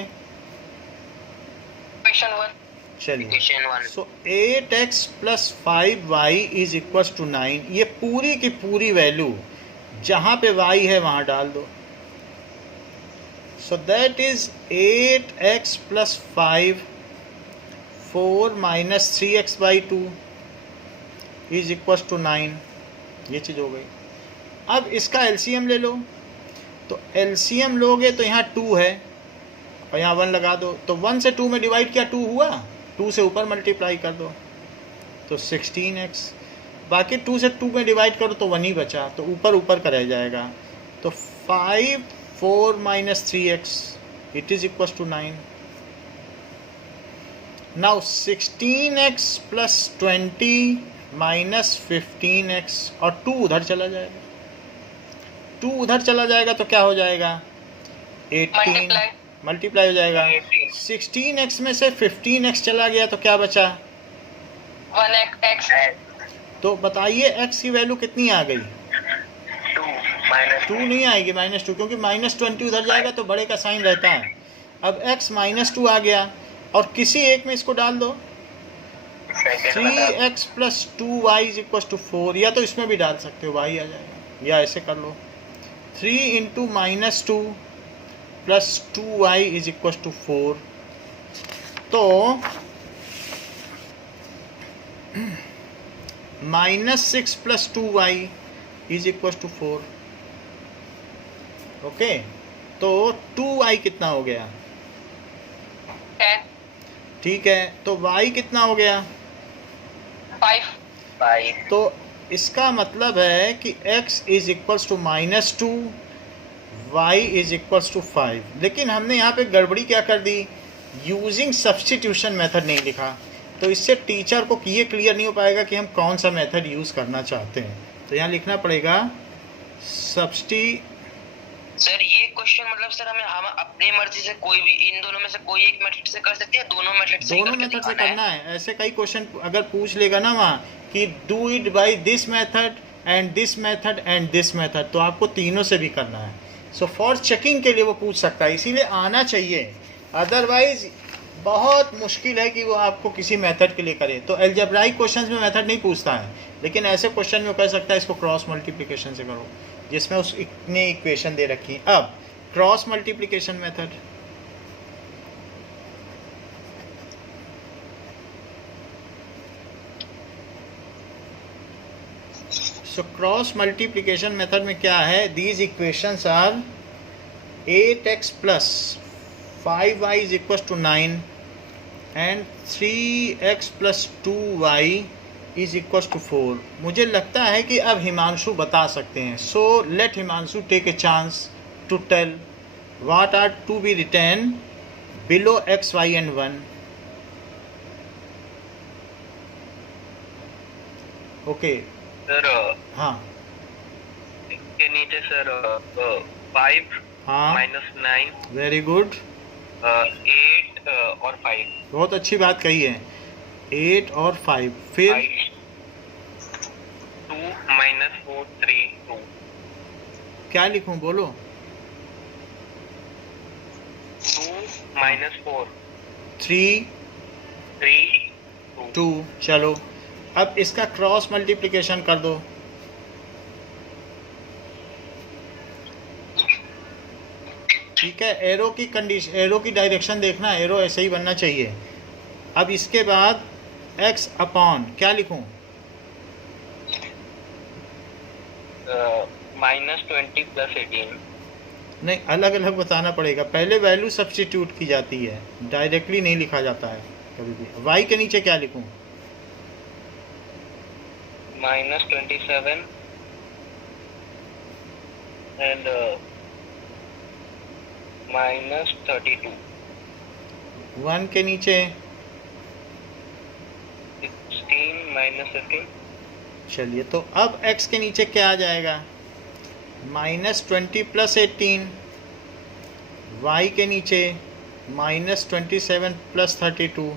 Equation 1। चलिए, Equation 1। So 8x plus 5y is equal to 9। ये पूरी की पूरी वैल्यू जहाँ पे y है वहाँ डाल दो। So that is 8x plus 5 4 minus 3x by 2 is equal to 9। ये चीज़ हो गई। अब इसका एलसीएम ले लो, तो एलसीएम लोगे तो यहाँ 2 है और यहाँ 1 लगा दो, तो 1 से 2 में डिवाइड किया 2 हुआ, 2 से ऊपर मल्टीप्लाई कर दो तो 16x। बाकी 2 से 2 में डिवाइड करो तो 1 ही बचा, तो ऊपर ऊपर का रह जाएगा। तो 5 4 minus 3x it is equal to 9। Now 16x plus 20 minus 15x और 2 उधर चला जाएगा। 2 उधर चला जाएगा तो क्या हो जाएगा? 18 मल्टीप्लाई हो जाएगा। 16x में से 15x चला गया तो क्या बचा? 1x। तो बताइए x की वैल्यू कितनी आ गई? 2 नहीं आएगी, -2, क्योंकि -20 उधर जाएगा तो बड़े का साइन रहता है। अब x -2 आ गया और किसी एक में इसको डाल दो। 3x plus 2y is equal to 4, या तो इसमें भी डाल सकते हो, y आ जाएगा, या ऐसे कर लो 3 into -2 plus 2y is equal to 4। तो -6 + 2y = 4। ओके, तो 2y कितना हो गया? 10, ठीक है, तो y कितना हो गया? 5, तो इसका मतलब है कि x = -2, y = 5। लेकिन हमने यहाँ पे गड़बड़ी क्या कर दी? यूजिंग सब्स्टिट्यूशन मेथड नहीं लिखा, तो इससे टीचर को ये क्लियर नहीं हो पाएगा कि हम कौन सा मेथड यूज़ करना चाहते हैं। तो यहाँ लिखना पड़ेगा सर ये क्वेश्चन मतलब सर हम अपनी मर्जी से कोई भी इन दोनों में से कोई एक मेथड से कर सकते हैं, दोनों मेथड से करना है। ऐसे कई क्वेश्चन अगर पूछ लेगा ना वहाँ कि do it by this method and this method and this method, तो आपको तीनों से भी करना है। सो फॉर चेकिंग के लिए वो पूछ सकता है, इसीलिए आना चाहिए। अदरवाइज बहुत मुश्किल है कि वो आपको किसी मेथड के लिए करे। तो अलजेब्राइक क्वेश्चंस में मेथड नहीं पूछता है, लेकिन ऐसे क्वेश्चन में वो कह सकता है इसको क्रॉस मल्टीप्लिकेशन से करो, जिसमें उसने इक्वेशन दे रखी है। अब cross multiplication method, so cross multiplication method में क्या है? These equations are 8x + 5y = 9 and 3x + 2y = 4। मुझे लगता है कि अब हिमांशु बता सकते हैं। So let Himanshu take a chance to tell what are to be written below x, y and 1। Okay sir हाँ इसके नीचे सर 5 हाँ -9 वेरी गुड, 8 और 5। बहुत अच्छी बात कही है। 8 और 5, फिर 2 - 4 3 2। क्या लिखूं बोलो? 2 - 4 3 3 2। 2। चलो अब इसका क्रॉस मल्टीप्लिकेशन कर दो। ठीक है, एरो की कंडीशन, एरो की डायरेक्शन देखना, एरो ऐसे ही बनना चाहिए। अब इसके बाद x अपॉन क्या लिखूं? -20 + 18। नहीं, अलग अलग बताना पड़ेगा। पहले वैल्यू सब्स्टिट्यूट की जाती है, डायरेक्टली नहीं लिखा जाता है कभी भी। y के नीचे क्या लिखूं? -27 and -32। 1 के नीचे 16 - 15। चलिए, तो अब x के नीचे क्या आ जाएगा? -20 + 18। y के नीचे -27 + 32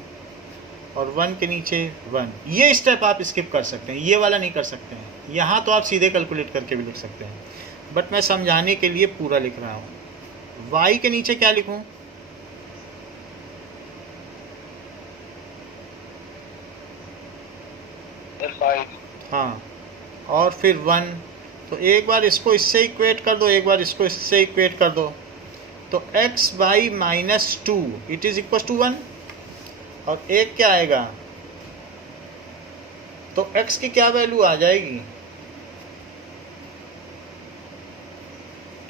और 1 के नीचे 1। ये स्टेप आप स्किप कर सकते हैं, ये वाला नहीं कर सकते हैं। यहाँ तो आप सीधे कैलकुलेट करके भी लिख सकते हैं, बट मैं समझाने के लिए पूरा लिख रहा हूँ। y के नीचे क्या लिखूँ? हाँ, और फिर 1। तो एक बार इसको इससे इक्वेट कर दो, एक बार इसको इससे इक्वेट कर दो। तो x by -2 it is equal to 1। और एक क्या आएगा? तो x की क्या वैल्यू आ जाएगी?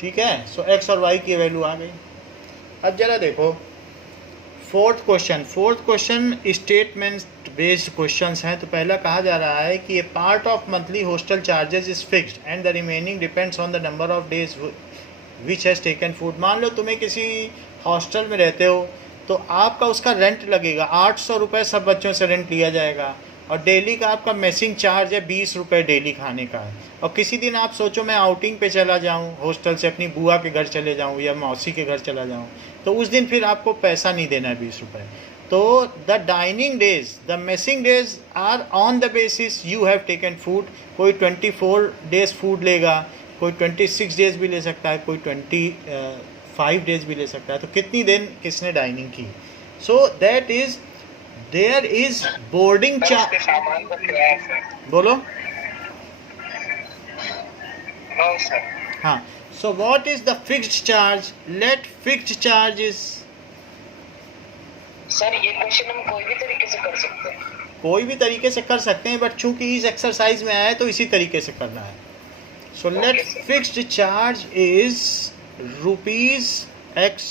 ठीक है, सो x और y की वैल्यू आ गई। अब जरा देखो fourth question statement based questions हैं। तो पहला कहा जा रहा है कि a part of monthly hostel charges is fixed and the remaining depends on the number of days which has taken food. मान लो तुम्हें किसी हॉस्टल में रहते हो, तो आपका उसका रेंट लगेगा 800 रुपये, सब बच्चों से रेंट लिया जाएगा। और डेली का आपका मेसिंग चार्ज है 20 रुपये डेली खाने का है। और किसी दिन आप सोचो मैं आउटिंग पे चला जाऊं, हॉस्टल से अपनी बुआ के घर चले जाऊं या मौसी के घर चला जाऊं, तो उस दिन फिर आपको पैसा नहीं देना है 20 रुपये। तो the dining days, the messing days are on the basis you have taken food. कोई 24 डेज फूड लेगा, कोई 26 डेज भी ले सकता है, कोई 25 डेज भी ले सकता है। तो कितनी दिन किसने डाइनिंग की? So that is there is boarding charge. बोलो। हाँ, so what is the fixed charge? Let fixed charge is sir ये क्वेश्चन हम कोई भी तरीके से कर सकते हैं। कोई भी तरीके से कर सकते हैं, बट चूंकि इस एक्सरसाइज में आया है तो इसी तरीके से करना है. So late fixed charge is ₹X,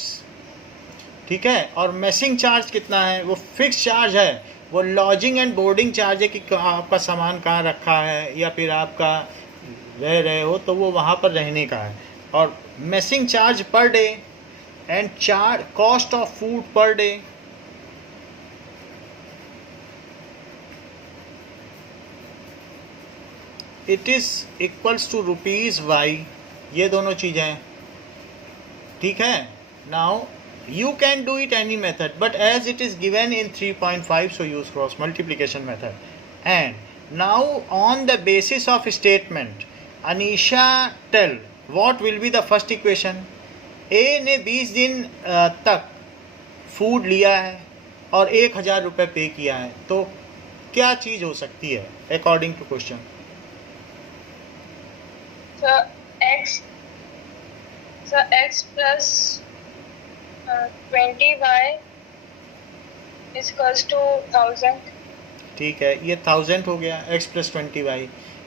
ठीक है. और मेसिंग चार्ज कितना है? वो फिक्स चार्ज है, वो लॉजिंग एंड बोर्डिंग चार्ज है कि आपका सामान कहाँ रखा है या फिर आपका रह रहे हो तो वो वहाँ पर रहने का है. और messing charge per day and charge cost of food per day. It is equals to ₹Y. ये दोनों चीज़ें हैं, ठीक है. Now you can do it any method, but as it is given in 3.5, so use cross multiplication method. And now on the basis of statement, Anisha tell what will be the first equation. A ने 20 दिन तक food लिया है और 1000 रुपये पे किया है, तो क्या चीज़ हो सकती है according to question? X plus 20y is equals to 1000. ठीक है, ये 1000 हो गया x प्लस 20y,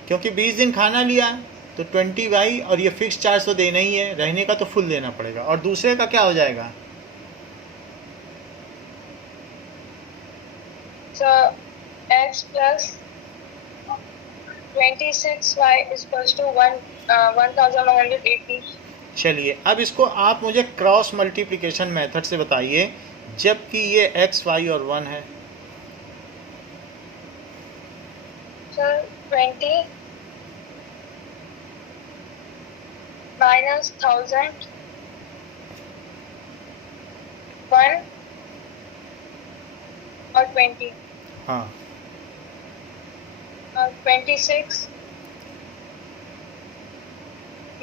क्योंकि 20 दिन खाना लिया तो 20y, और ये फिक्स चार्ज तो देना ही है, रहने का तो फुल देना पड़ेगा. और दूसरे का क्या हो जाएगा? So x plus 26y is equals to 1180. चलिए, अब इसको आप मुझे क्रॉस मल्टीप्लिकेशन मेथड से बताइए, जबकि ये x, y और 1 है. So 20 minus 1000, 1 और 20. हाँ, 26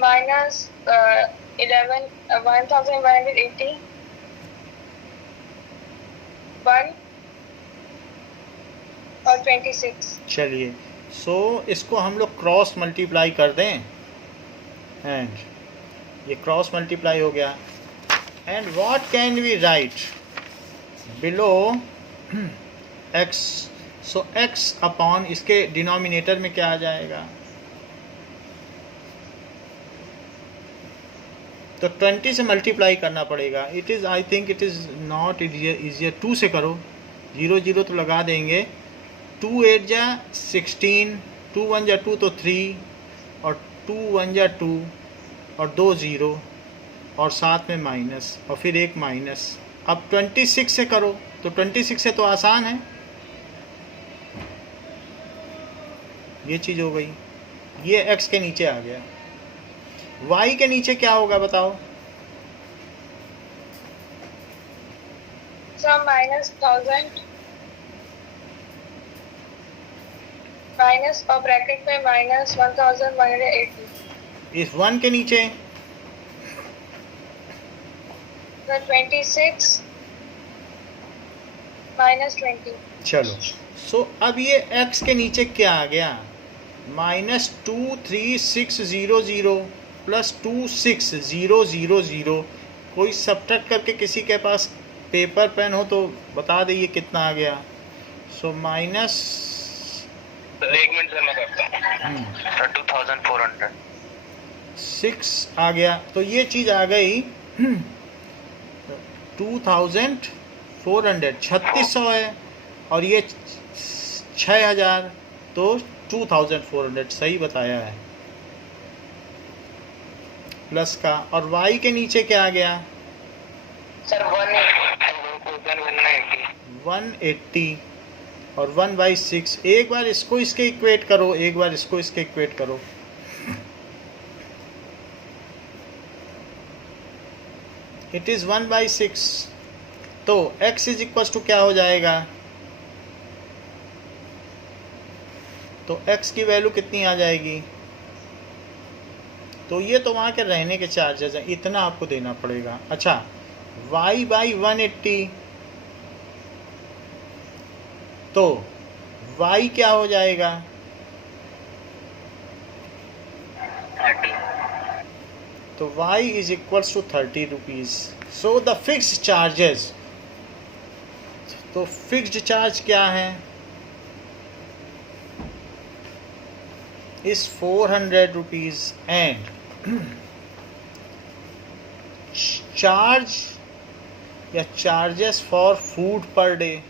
minus 1180, 1 और 26. चलिए, सो इसको हम लोग क्रॉस मल्टीप्लाई कर दें, एंड ये क्रॉस मल्टीप्लाई हो गया. And what can we write below x? So x upon इसके डिनोमिनेटर में क्या आ जाएगा? तो 20 से मल्टीप्लाई करना पड़ेगा. It is, I think it is not easier. 2 से करो, 0 0 तो लगा देंगे. 2 8 जा 16, 2 1 जा 2 तो 3, और 2 1 जा 2, और 2 0, और साथ में माइनस, और फिर एक माइनस. अब 26 से करो, तो 26 से तो आसान है, ये चीज़ हो गई. ये x के नीचे आ गया. y के नीचे क्या होगा बताओ? So minus 1000 माइनस और ब्रैकेट में माइनस 1180. इस 1 के नीचे 26 माइनस 20. चलो, सो अब ये x के नीचे क्या आ गया? -23600 प्लस 26000. कोई सब्ट्रैक्ट करके किसी के पास पेपर पेन हो तो बता दे ये कितना आ गया. सो माइनस, एक मिनट से मैं करता हूँ. 2400 6 आ गया. तो ये चीज़ आ गई 2400, 3600 है, और ये 6000, तो 2400 सही बताया है प्लस का. और y के नीचे क्या आ गया? सर 180, और 1/6. एक बार इसको इसके इक्वेट करो, एक बार इसको इसके इक्वेट करो. It is 1/6. तो x इज इक्वल टू क्या हो जाएगा? तो x की वैल्यू कितनी आ जाएगी? तो ये तो वहाँ के रहने के चार्जेस हैं, इतना आपको देना पड़ेगा. अच्छा, y/180, तो y क्या हो जाएगा? 30. तो y is equals to 30 rupees. So the fix charges तो फिक्स्ड चार्ज क्या है इस 400 रुपीज़ एंड चार्ज या charges for food per day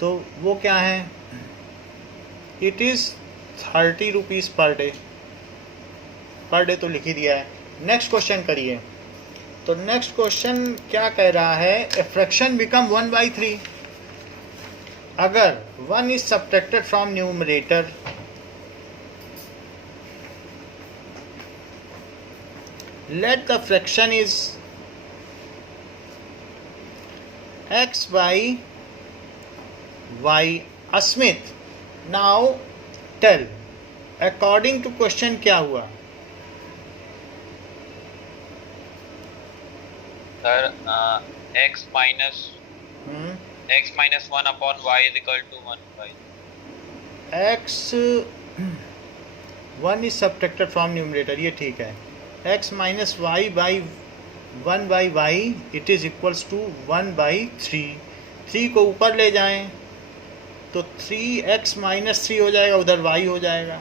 तो वो क्या है it is 30 rupees per day तो लिख ही दिया है। नेक्स्ट क्वेश्चन करिए। तो नेक्स्ट क्वेश्चन क्या कह रहा है ए फ्रैक्शन बिकम 1/3 अगर 1 is subtracted from numerator let the fraction is x by y. Asmit, now tell according to question क्या हुआ? Sir x minus 1 upon y is equal to 1/. x 1 is subtracted from numerator, ये ठीक है। x minus y by 1 by y it is equals to 1/3। 3 को ऊपर ले जाएं तो 3x minus 3 हो जाएगा, उधर y हो जाएगा।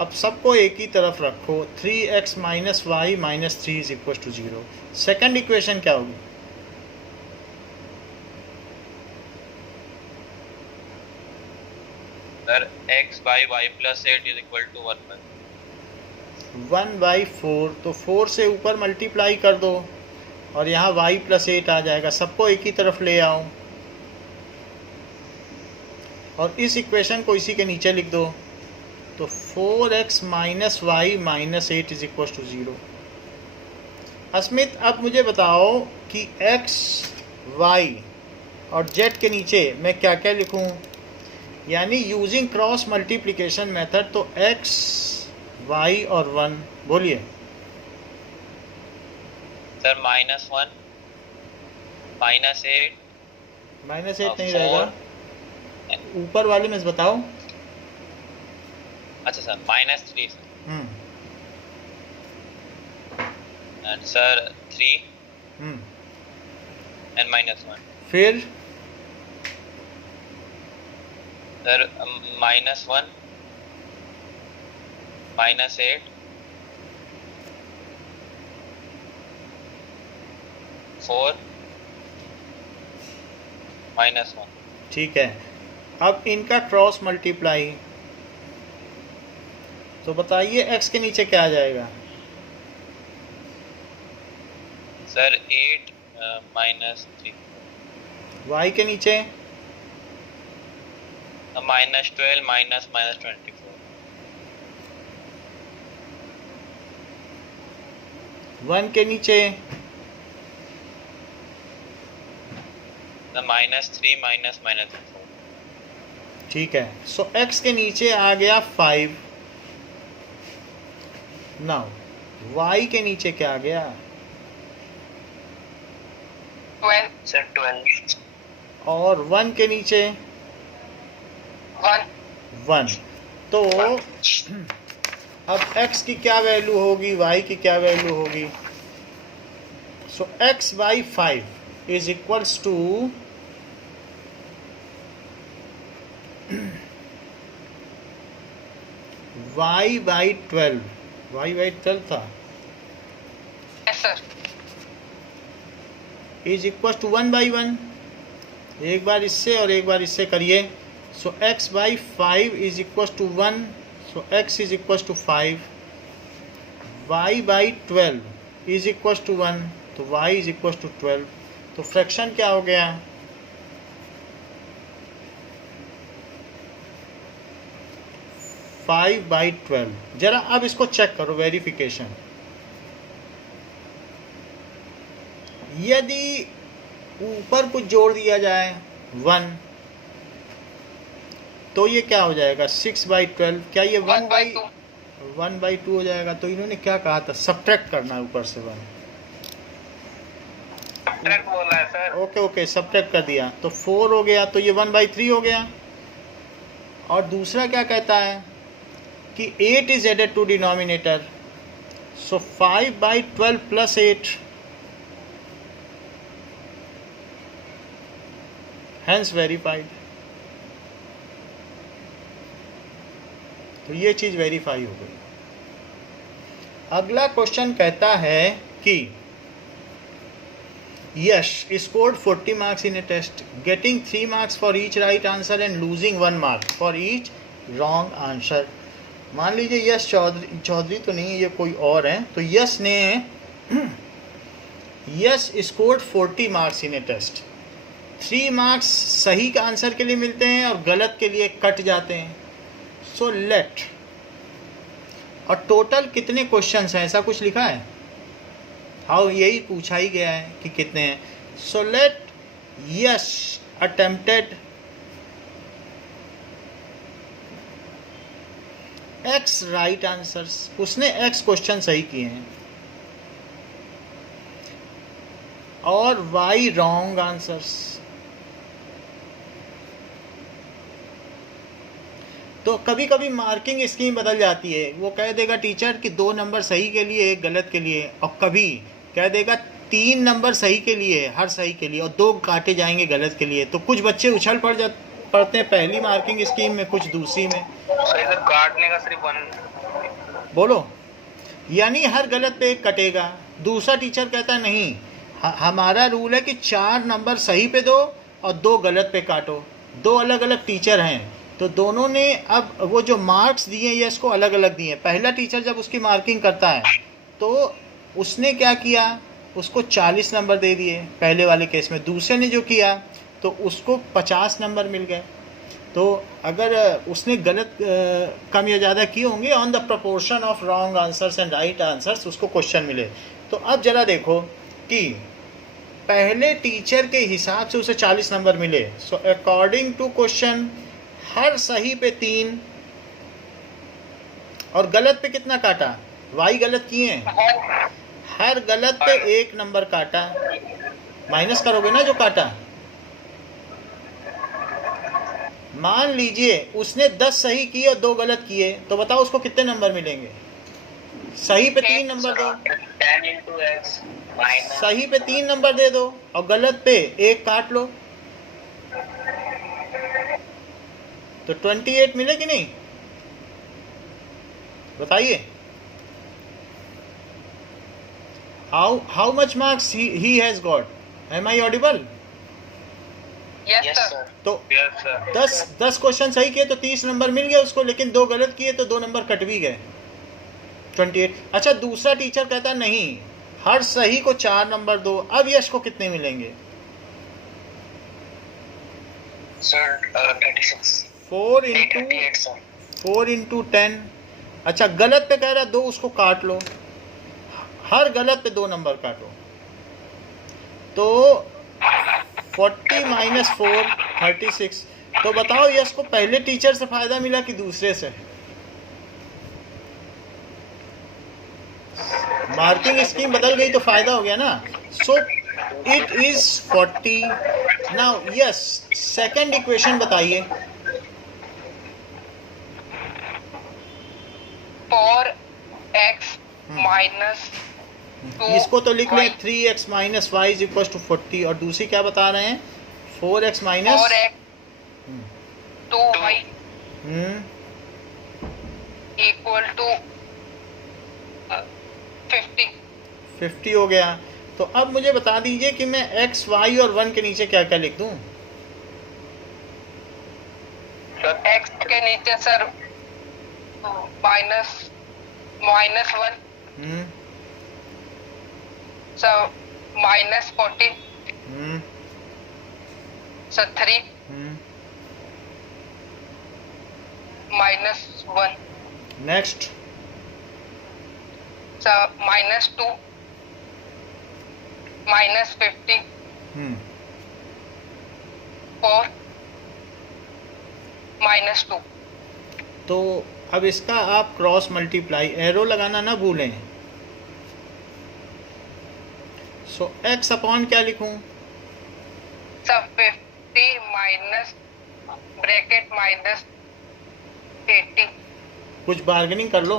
अब सबको एक ही तरफ रखो, 3x minus y minus 3 is equals to 0। Second equation क्या होगी? Sir x by y plus 8 is equal to 1/. 1/4 तो 4 से ऊपर मल्टीप्लाई कर दो और यहाँ y प्लस 8 आ जाएगा। सबको एक ही तरफ ले आओ और इस इक्वेशन को इसी के नीचे लिख दो। तो 4x minus y minus 8 is equal to 0। Asmit अब मुझे बताओ कि x, y और z के नीचे मैं क्या क्या लिखूं? यानी यूजिंग क्रॉस मल्टीप्लिकेशन मेथड तो x, y और 1 बोलिए। सर -1 -8 माइनस 8 नहीं रहेगा, ऊपर वाले में बताओ। अच्छा सर -3 एंड सर 3 एंड -1 फिर सर -1 -8 4 -1। ठीक है, अब इनका क्रॉस मल्टीप्लाई तो बताइए x के नीचे क्या आ जाएगा? सर 8 -3 y के नीचे -12 -24 1 के नीचे -3 -4। ठीक है, सो x के नीचे आ गया 5। नाउ y के नीचे क्या आ गया? 12 सर 12 और 1 के नीचे 1। तो अब x की क्या वैल्यू होगी, y की क्या वैल्यू होगी? So x by 5 is equals to y by 12। y by 12 था, yes sir is equal to 1/1। एक बार इससे और एक बार इससे करिए। So x by 5 is equal to 1। So x is equal to 5। y by 12 is equal to 1, तो y इज इक्वल टू 12। तो फ्रैक्शन क्या हो गया? Five by 12। जरा अब इसको चेक करो, वेरिफिकेशन। यदि ऊपर कुछ जोड़ दिया जाए 1 तो ये क्या हो जाएगा? 6/12। क्या ये 1/2 हो जाएगा? तो इन्होंने क्या कहा था? सब्ट्रैक्ट करना है ऊपर से 1। सब्ट्रैक्ट बोला है सर। ओके सब्ट्रैक्ट कर दिया तो 4 हो गया, तो ये 1/3 हो गया। और दूसरा क्या कहता है कि 8 is added to denominator. So 5 by 12 plus 8. Hence verified. तो ये चीज़ वेरीफाई हो गई। अगला क्वेश्चन कहता है कि यश scored 40 marks in a test, getting 3 marks for each right answer and losing 1 mark for each wrong answer. मान लीजिए यश चौधरी तो नहीं है, ये कोई और है। तो यश ने Yash scored 40 marks in a test. 3 marks सही का आंसर के लिए मिलते हैं और गलत के लिए कट जाते हैं। सो लेट, और टोटल कितने क्वेश्चंस हैं ऐसा कुछ लिखा है? हाउ, यही पूछा ही गया है कि कितने हैं। सो लेट यश अटेम्प्टेड x राइट आंसर्स, उसने x क्वेश्चन सही किए हैं और y रॉन्ग आंसर्स। तो कभी कभी मार्किंग स्कीम बदल जाती है। वो कह देगा टीचर कि 2 नंबर सही के लिए 1 गलत के लिए, और कभी कह देगा 3 नंबर सही के लिए, हर सही के लिए, और 2 काटे जाएंगे गलत के लिए। तो कुछ बच्चे उछल पड़ते हैं पहली मार्किंग स्कीम में, कुछ दूसरी में। सर काटने का सिर्फ 1 बोलो, यानी हर गलत पे 1 कटेगा। दूसरा टीचर कहता है नहीं, हमारा रूल है कि 4 नंबर सही पे दो और 2 गलत पे काटो। 2 अलग अलग टीचर हैं, तो दोनों ने अब वो जो मार्क्स दिए ये इसको अलग अलग दिए। पहला टीचर जब उसकी मार्किंग करता है तो उसने क्या किया, उसको 40 नंबर दे दिए पहले वाले केस में। दूसरे ने जो किया तो उसको 50 नंबर मिल गए। तो अगर उसने गलत कम या ज़्यादा किए होंगे on the proportion of wrong answers and right answers, उसको क्वेश्चन मिले। तो अब ज़रा देखो कि पहले टीचर के हिसाब से उसे 40 नंबर मिले। सो अकॉर्डिंग टू क्वेश्चन हर सही पे 3 और गलत पे कितना काटा? वाई गलत किए हैं, हर गलत पे 1 नंबर काटा। माइनस करोगे ना जो काटा। मान लीजिए उसने 10 सही किए और 2 गलत किए, तो बताओ उसको कितने नंबर मिलेंगे? सही पे 3 नंबर दो, 10 into x minus सही पे 3 नंबर दे दो और गलत पे 1 काट लो, तो 28 मिले कि नहीं? बताइए। How much marks he has got? Am I audible? yes sir तो Yes, sir. 10 क्वेश्चन सही किए तो 30 नंबर मिल गए उसको, लेकिन 2 गलत किए तो 2 नंबर कट भी गए, 28। अच्छा, दूसरा टीचर कहता नहीं, हर सही को 4 नंबर दो। अब यश को कितने मिलेंगे? sir 36 4 38 sir into 10। अच्छा, गलत पे कह रहा 2, उसको काट लो, हर गलत पे 2 नंबर काटो। तो 40 माइनस 4 36। तो बताओ यश को पहले टीचर से फायदा मिला कि दूसरे से? मार्किंग स्कीम बदल गई तो फायदा हो गया ना। So it is 40। Now yes, second equation बताइए। 4x minus 2 इसको तो लिख लें 3x minus y is equal to 40। और दूसरी क्या बता रहे हैं? 4x minus 4x 2y equal to 50 हो गया। तो अब मुझे बता दीजिए कि मैं x, y और 1 के नीचे क्या क्या लिख दूं? x के नीचे sir minus 1 sir minus 40 sir 3 minus 1 next sir minus 2 minus 50 4 minus 2। तो अब इसका आप क्रॉस मल्टीप्लाई, एरो लगाना ना भूलें। सो x अपॉन क्या लिखूं? सब 50 माइनस ब्रैकेट माइनस 80 कुछ बार्गेनिंग कर लो।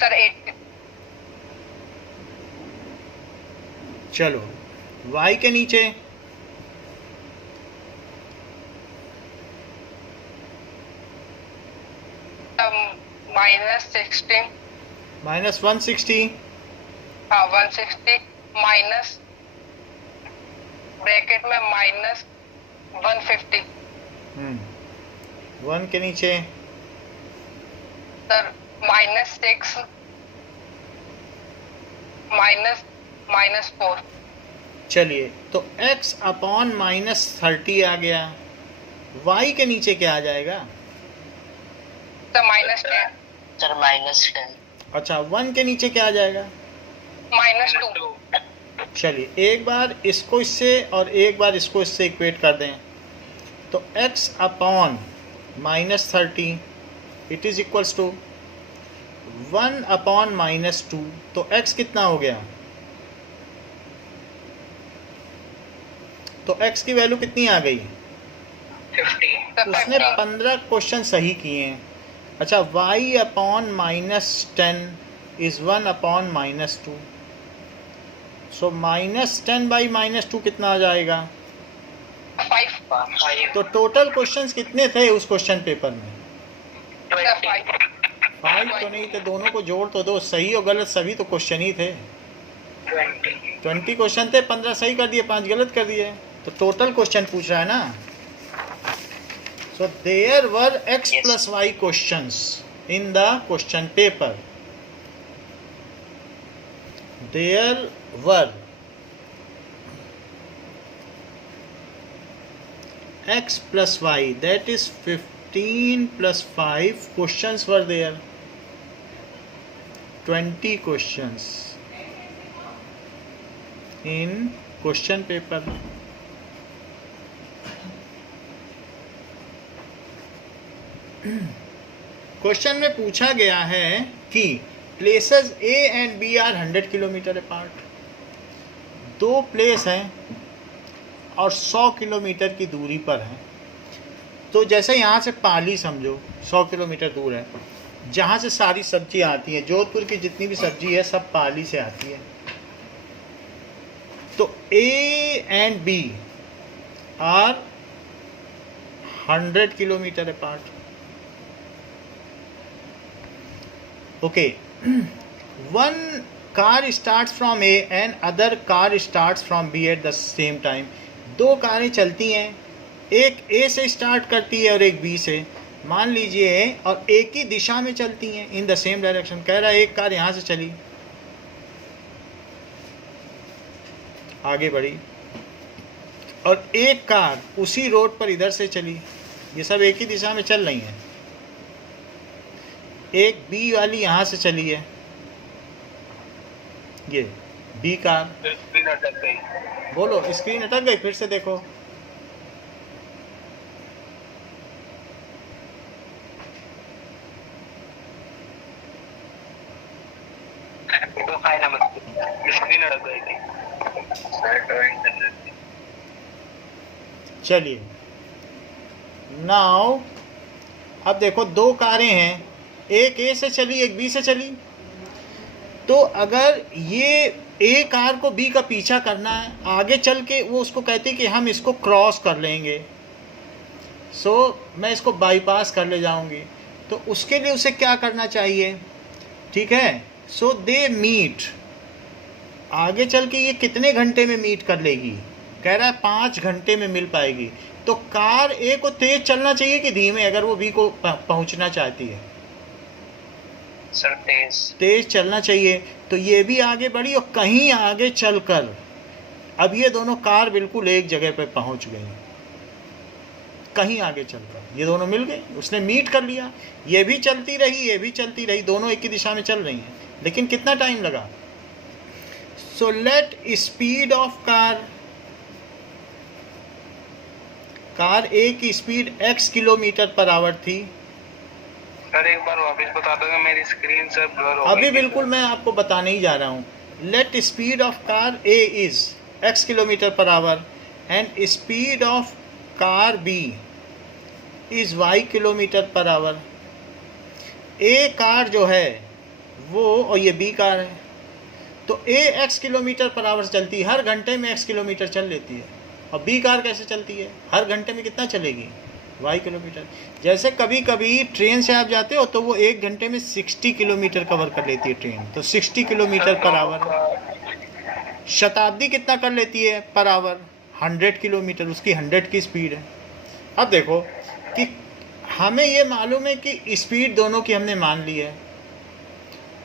सर 80 चलो y के नीचे -16 -160 हाँ 160 माइनस ब्रैकेट में -150 1 के नीचे सर -6 -4 चलिए तो x अपॉन -30 आ गया। y के नीचे क्या आ जाएगा? सर -10 सर -10 अच्छा 1 के नीचे क्या आ जाएगा? -2 चलिए एक बार इसको इससे और एक बार इसको इससे इक्वेट कर दें तो x upon -30 it is equals to 1 upon -2 तो x कितना हो गया? तो x की वैल्यू कितनी आ गई? 50 उसने 15 क्वेश्चन सही किए हैं। अच्छा y upon -10 is 1 upon -2 so -10 by -2 कितना आ जाएगा? 5 तो टोटल क्वेश्चंस कितने थे उस क्वेश्चन पेपर में? 5 तो नहीं थे, दोनों को जोड़ तो दो, सही और गलत सभी तो क्वेश्चन ही थे। 20 क्वेश्चन थे, 15 सही कर दिए, 5 गलत कर दिए, तो टोटल क्वेश्चन पूछ रहा है ना। So there were x plus y questions in the question paper. There were x plus y, that is 15 plus 5 questions were there. 20 questions in question paper. Question में पूछा गया है कि places A and B are 100 kilometre apart. दो place हैं और 100 kilometre की दूरी पर हैं। तो जैसे यहाँ से पाली समझो 100 किलोमीटर दूर है, जहाँ से सारी सब्जी आती है, जोधपुर की जितनी भी सब्जी है सब पाली से आती है। तो A and B are 100 kilometre apart. Okay, one car starts from A and other car starts from B at the same time. दो कारें चलती हैं, एक A से स्टार्ट करती है और एक B से, मान लीजिए, और एक ही दिशा में चलती हैं, इन द सेम डायरेक्शन। कह रहा है एक कार यहाँ से चली, आगे बढ़ी, और एक कार उसी रोड पर इधर से चली। ये सब एक ही दिशा में चल रही हैं। एक B वाली यहाँ से चली है, ये B कार। स्क्रीन अटक गई। बोलो, स्क्रीन अटक गई, फिर से देखो। तो हाय नमस्ते, स्क्रीन अटक गई थी। चलिए नाउ अब देखो, दो कारें हैं, एक A से चली एक B से चली। तो अगर ये A कार को B का पीछा करना है, आगे चल के वो उसको कहती है कि हम इसको क्रॉस कर लेंगे, सो मैं इसको बाईपास कर ले जाऊंगी। तो उसके लिए उसे क्या करना चाहिए? ठीक है, सो दे मीट। आगे चल के ये कितने घंटे में मीट कर लेगी? कह रहा है 5 घंटे में मिल पाएगी। तो कार A को तेज चलना चाहिए कि धीमे, अगर वो B को पहुंचना चाहती है? सर तेज चलना चाहिए। तो ये भी आगे बढ़ी और कहीं आगे चलकर अब ये दोनों कार बिल्कुल एक जगह पे पहुंच गई। कहीं आगे चलकर ये दोनों मिल गए, उसने मीट कर लिया। ये भी चलती रही, ये भी चलती रही, दोनों एक ही दिशा में चल रही हैं, लेकिन कितना टाइम लगा? So let speed of car A की स्पीड x किलोमीटर पर आवर थी। सर एक बार वापस बता दोगे, मेरी स्क्रीन से ब्लर हो अभी बिल्कुल मैं आपको बताने ही जा रहा हूँ। Let speed of car A is x kilometre पर our and speed of car B is y kilometre पर आवर। A कार जो है वो और ये बी कार है, तो ए x किलोमीटर पर आवर चलती है, हर घंटे में x किलोमीटर चल लेती है। और बी कार कैसे चलती है, हर घंटे में कितना चलेगी, y किलोमीटर। जैसे कभी कभी ट्रेन से आप जाते हो तो वो 1 घंटे में 60 किलोमीटर कवर कर लेती है ट्रेन, तो 60 किलोमीटर पर आवर। शताब्दी कितना कर लेती है पर आवर, 100 किलोमीटर, उसकी 100 की स्पीड है। अब देखो कि हमें ये मालूम है कि स्पीड दोनों की हमने मान ली है,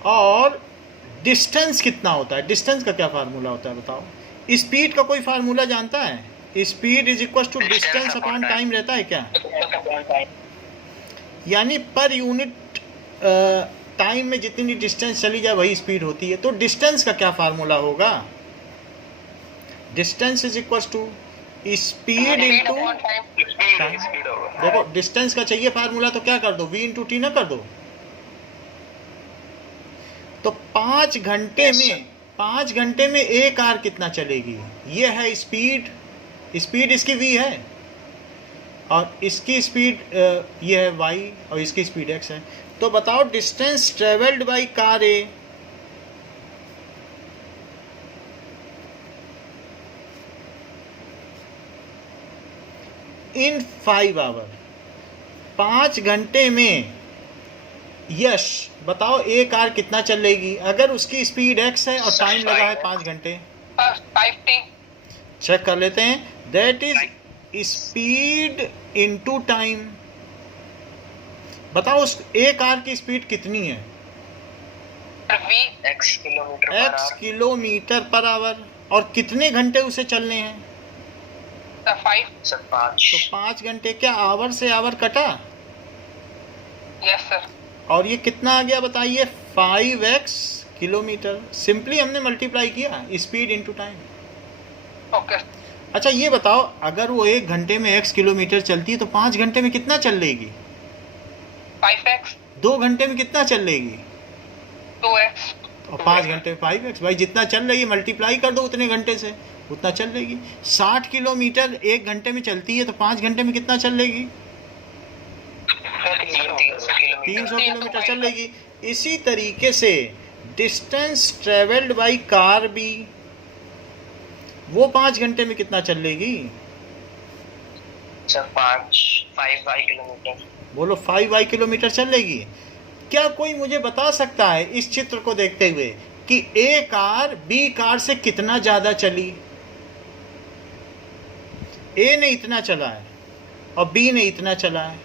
और डिस्टेंस कितना होता है, डिस्टेंस का क्या फार्मूला होता है बताओ। स्पीड का कोई फार्मूला जानता है, speed is equal to distance upon time रहता है क्या, यानी पर यूनिट टाइम में जितनी डिस्टेंस चली जाए वही स्पीड होती है। तो डिस्टेंस का क्या फार्मूला होगा, distance is equal to speed into time. देखो डिस्टेंस का चाहिए फार्मूला तो क्या कर दो, v इंटू टी ना कर दो। तो 5 घंटे में एक कार कितना चलेगी, ये है स्पीड, स्पीड इसकी v है और इसकी स्पीड ये है y और इसकी स्पीड x है। तो बताओ distance travelled by car A in 5 hour, 5 घंटे में यश बताओ ए कार कितना चलेगी, अगर उसकी स्पीड x है और टाइम लगा है 5 घंटे। 5t चेक कर लेते हैं, that is speed into time. बताओ उस ए कार की स्पीड कितनी है, v x kilometre x kilometre पर आवर, और कितने घंटे उसे चलने हैं, 5 सर 5 तो 5 घंटे। क्या आवर से आवर कटा, yes sir और ये कितना आ गया बताइए, 5x किलोमीटर। सिंपली हमने मल्टीप्लाई किया स्पीड इनटू टाइम। okay अच्छा ये बताओ, अगर वो 1 घंटे में x किलोमीटर चलती है तो 5 घंटे में कितना चल लेगी, 5x 2 घंटे में कितना चल लेगी, 2x और 5 घंटे में 5x। भाई जितना चल रही है मल्टीप्लाई कर दो उतने घंटे से, उतना चल लेगी। 60 किलोमीटर 1 घंटे में चलती है तो 5 घंटे में कितना चल लेगी, 300 किलोमीटर चल लेगी। इसी तरीके से डिस्टेंस ट्रेवल्ड बाय कार भी, वो 5 घंटे में कितना चल लेगी, सर 5y किलोमीटर। बोलो 5y किलोमीटर चल लेगी। क्या कोई मुझे बता सकता है इस चित्र को देखते हुए कि ए कार बी कार से कितना ज़्यादा चली, ए ने इतना चला है और बी ने इतना चला है,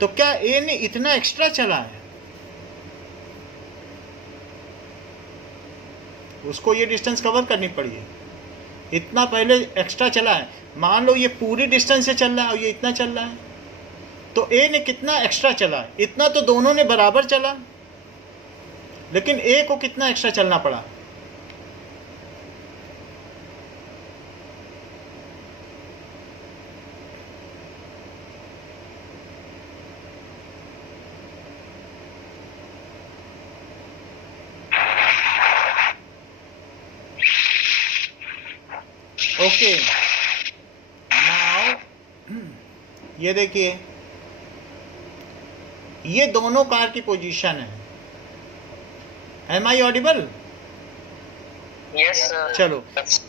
तो क्या ए ने इतना एक्स्ट्रा चला है, उसको ये डिस्टेंस कवर करनी पड़ी है, इतना पहले एक्स्ट्रा चला है। मान लो ये पूरी डिस्टेंस से चल रहा है और ये इतना चल रहा है, तो ए ने कितना एक्स्ट्रा चला है, इतना तो दोनों ने बराबर चला, लेकिन ए को कितना एक्स्ट्रा चलना पड़ा, ओके। नाउ ये देखिए, ये दोनों कार की पोजीशन है। Am I audible? Yes sir. चलो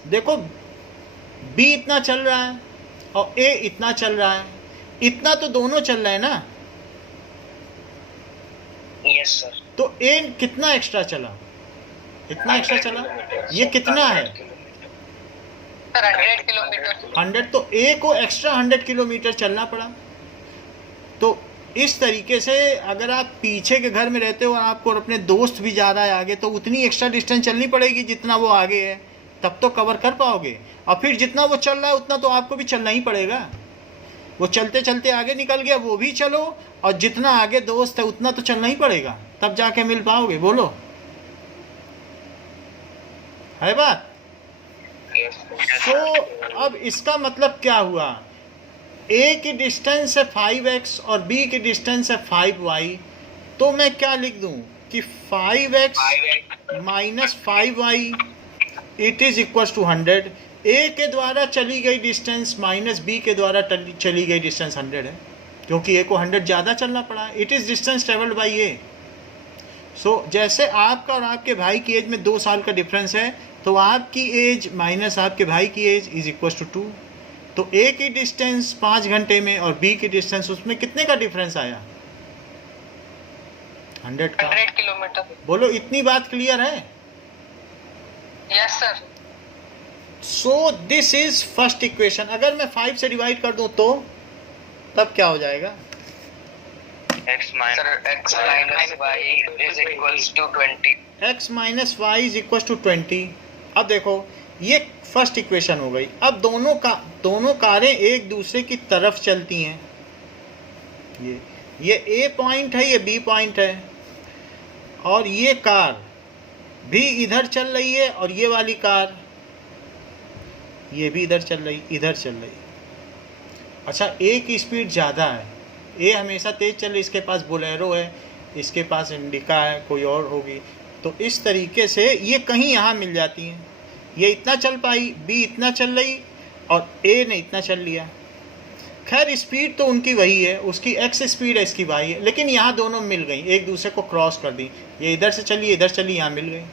देखो, बी इतना चल रहा है और ए इतना चल रहा है, इतना तो दोनों चल रहे हैं ना, यस सर। तो ए कितना एक्स्ट्रा चला, इतना एक्स्ट्रा चला, ये कितना है, सर 100 किलोमीटर 100, तो ए को एक्स्ट्रा 100 किलोमीटर चलना पड़ा। तो इस तरीके से अगर आप पीछे के घर में रहते हो और आपको और अपने दोस्त भी जा रहा है आगे, तो उतनी एक्स्ट्रा डिस्टेंस चलनी पड़ेगी जितना वो आगे है, तब तो कवर कर पाओगे। और फिर जितना वो चल रहा है उतना तो आपको भी चलना ही पड़ेगा। वो चलते चलते आगे निकल गया, वो भी चलो, और जितना आगे दोस्त है उतना तो चलना ही पड़ेगा, तब जाके मिल पाओगे। बोलो, है बात? तो अब इसका मतलब क्या हुआ, ए की डिस्टेंस है 5x और बी की डिस्टेंस है 5y, तो मैं क्या लिख दूं कि 5x minus 5y it is equal to 100। A के द्वारा चली गई डिस्टेंस माइनस बी के द्वारा चली गई डिस्टेंस 100 है, क्योंकि ए को 100 ज़्यादा चलना पड़ा। It is distance travelled by A. जैसे आपका और आपके भाई की एज में 2 साल का डिफरेंस है, तो आपकी एज माइनस आपके भाई की एज इज इक्वल टू 2। तो ए की डिस्टेंस 5 घंटे में और बी की डिस्टेंस, उसमें कितने का डिफरेंस आया? 100 का। 100 किलोमीटर। बोलो, इतनी बात क्लियर है? Yes sir. So this is first equation. अगर मैं 5 से डिवाइड कर दूं तो तब क्या हो जाएगा? x minus y is equals to 20। x minus y is equal to 20। अब देखो, ये फर्स्ट इक्वेशन हो गई। अब दोनों कारें एक दूसरे की तरफ चलती हैं। ये ए पॉइंट है, ये बी पॉइंट है, और ये कार भी इधर चल रही है, और ये वाली कार ये भी इधर चल रही। अच्छा, ए की स्पीड ज़्यादा है, ए हमेशा तेज़ चल रही, इसके पास बोलेरो है, इसके पास इंडिका है, कोई और होगी। तो इस तरीके से ये कहीं यहाँ मिल जाती हैं। ये इतना चल पाई, बी इतना चल रही, और ए ने इतना चल लिया। खैर, स्पीड तो उनकी वही है, उसकी एक्स स्पीड है, इसकी वाई है, लेकिन यहाँ दोनों मिल गई, एक दूसरे को क्रॉस कर दी। ये इधर से चली, इधर चली, यहाँ मिल गई।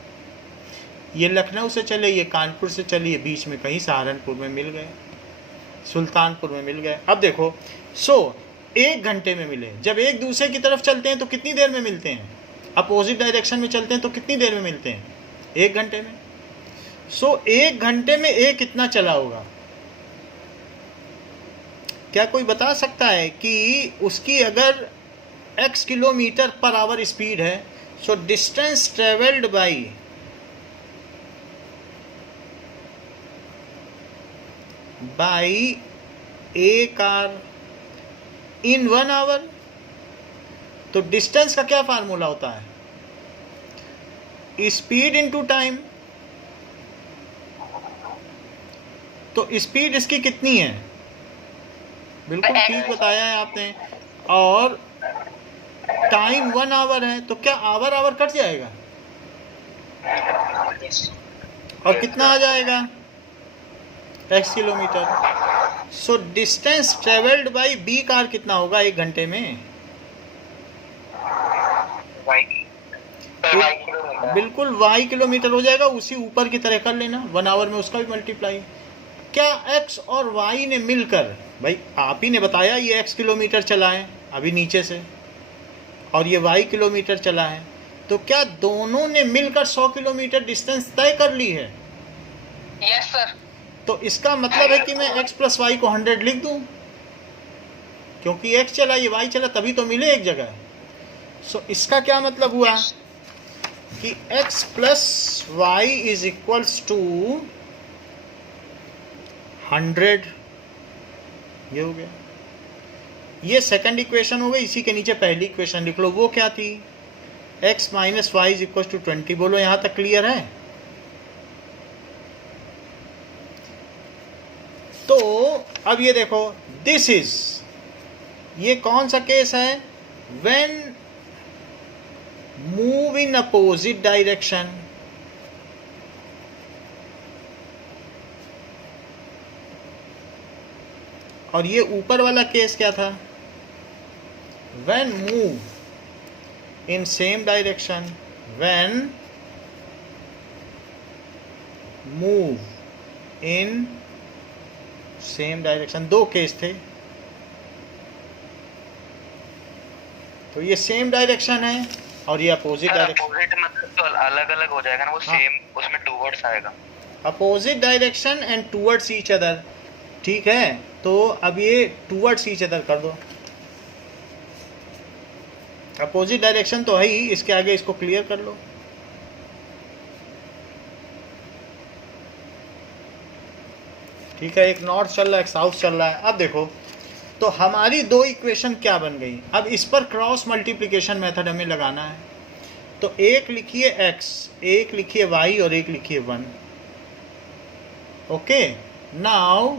ये लखनऊ से चले, ये कानपुर से चली, ये बीच में कहीं सहारनपुर में मिल गए, सुल्तानपुर में मिल गए। अब देखो, 1 घंटे में मिले। जब एक दूसरे की तरफ चलते हैं तो कितनी देर में मिलते हैं? अपोजिट डायरेक्शन में चलते हैं तो कितनी देर में मिलते हैं? 1 घंटे में। 1 घंटे में ए कितना चला होगा? क्या कोई बता सकता है कि उसकी अगर x किलोमीटर पर आवर स्पीड है, so distance travelled by a car in 1 hour, तो डिस्टेंस का क्या फार्मूला होता है? Speed into time. तो स्पीड इसकी कितनी है? बिल्कुल ठीक बताया है आपने। और टाइम 1 आवर है, तो क्या आवर कट जाएगा? और कितना आ जाएगा? x kilometre. So distance travelled by B car कितना होगा 1 घंटे में? बिल्कुल y किलोमीटर हो जाएगा। उसी ऊपर की तरह कर लेना, 1 आवर में उसका भी मल्टीप्लाई। क्या x और y ने मिलकर, भाई आप ही ने बताया ये x किलोमीटर चला है अभी नीचे से, और ये y किलोमीटर चला है, तो क्या दोनों ने मिलकर 100 किलोमीटर डिस्टेंस तय कर ली है? Yes sir. तो इसका मतलब है कि मैं x प्लस वाई को 100 लिख दूं, क्योंकि x चला, ये y चला, तभी तो मिले एक जगह। सो इसका क्या मतलब हुआ कि x plus y is equals to 100। ये हो गया, ये सेकंड इक्वेशन हो गई। इसी के नीचे पहली इक्वेशन लिख लो। वो क्या थी? x minus y is equal to 20। बोलो, यहाँ तक क्लियर है? तो अब ये देखो, दिस इज, ये कौन सा केस है? When move in opposite direction. और ये ऊपर वाला केस क्या था? When move in same direction. When move in same direction. 2 case थे। तो ये सेम डायरेक्शन है और ये अपोजिट डायरेक्शन। अपोजिट मतलब तो अलग अलग हो जाएगा ना, वो सेम उसमें टूवर्ड्स आएगा। Opposite direction and towards each other. ठीक है, तो अब ये टूवर्ड्स ईच अदर कर दो। अपोजिट डायरेक्शन तो है ही, इसके आगे इसको क्लियर कर लो। ठीक है, एक नॉर्थ चल रहा है, एक साउथ चल रहा है। अब देखो, तो हमारी 2 इक्वेशन क्या बन गई? अब इस पर क्रॉस मल्टीप्लिकेशन मेथड हमें लगाना है। तो एक लिखिए x, एक लिखिए y और एक लिखिए 1। ओके, नाउ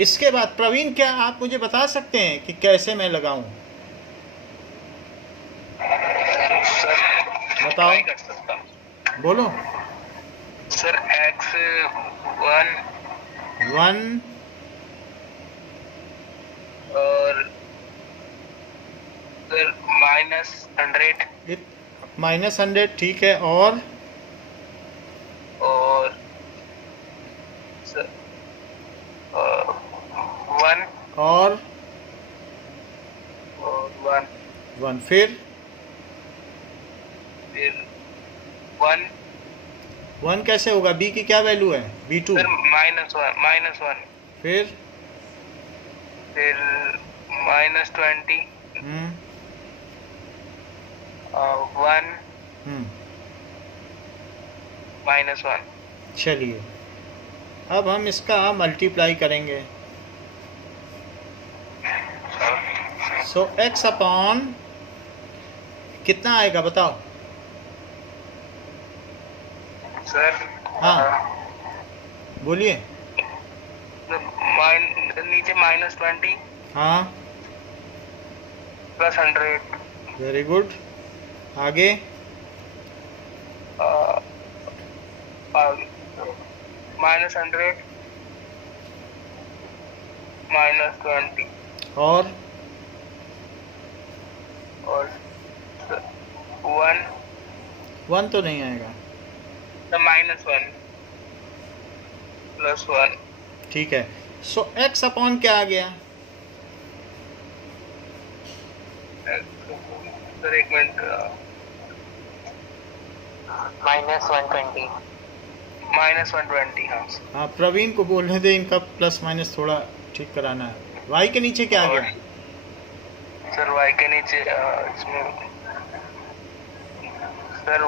इसके बाद प्रवीण, क्या आप मुझे बता सकते हैं कि कैसे मैं लगाऊं? बताओ, बोलो। सर x 1 और सर -100। -100 ठीक है, और 1 और 1 फिर 1 कैसे होगा? b की क्या वैल्यू है? b2 फिर -1 फिर -20 हम्म 1 हम्म -1 चलिए अब हम इसका मल्टीप्लाई करेंगे। सो x अपॉन कितना आएगा बताओ? सर हाँ बोलिए। नीचे -20 हाँ +100 वेरी गुड, आगे -100 -20 और 1 तो नहीं आएगा, -1 +1 ठीक है। सो x अपॉन क्या आ गया? सर एक मिनट -120 -120 हाँ हाँ प्रवीण को बोलने दे, इनका प्लस माइनस थोड़ा ठीक कराना है। y के नीचे क्या आ गया? सर y के नीचे इसमें सर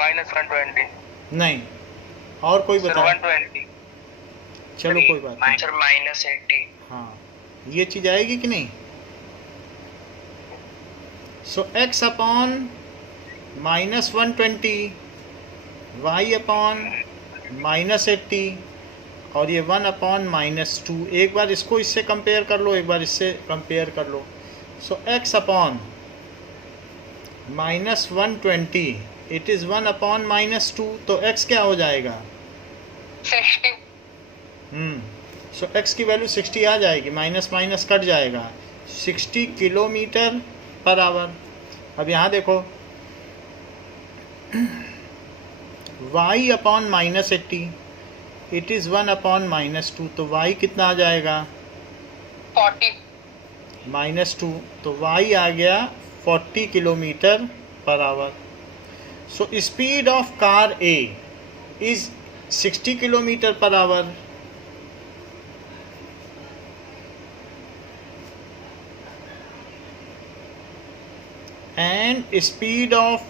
-120 नहीं, और कोई सर बता? 120 चलो कोई बात नहीं। सर -80 हाँ ये चीज आएगी कि नहीं? सो x अपॉन -120 y अपॉन -80 और ये 1 अपॉन -2। एक बार इसको इससे कंपेयर कर लो, एक बार इससे कंपेयर कर लो। सो x upon -120 it is 1 upon -2, तो x क्या हो जाएगा? 60 सो x की वैल्यू 60 आ जाएगी, माइनस माइनस कट जाएगा, 60 किलोमीटर पर आवर। अब यहाँ देखो y upon -80 it is 1 upon -2, तो y कितना आ जाएगा? 40 -2, तो y आ गया 40 किलोमीटर पर our. So speed of car A is 60 kilometre पर our. And speed of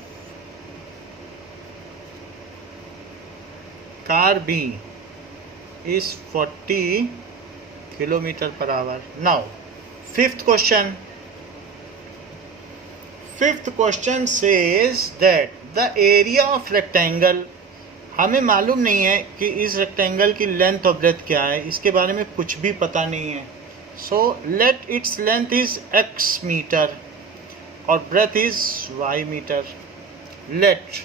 car B is 40 kilometer per hour. Now, fifth question says that the area of rectangle, हमें मालूम नहीं है कि इस रेक्टेंगल की लेंथ और ब्रेथ क्या है, इसके बारे में कुछ भी पता नहीं है। So let its length is x metre और breadth is y metre. Let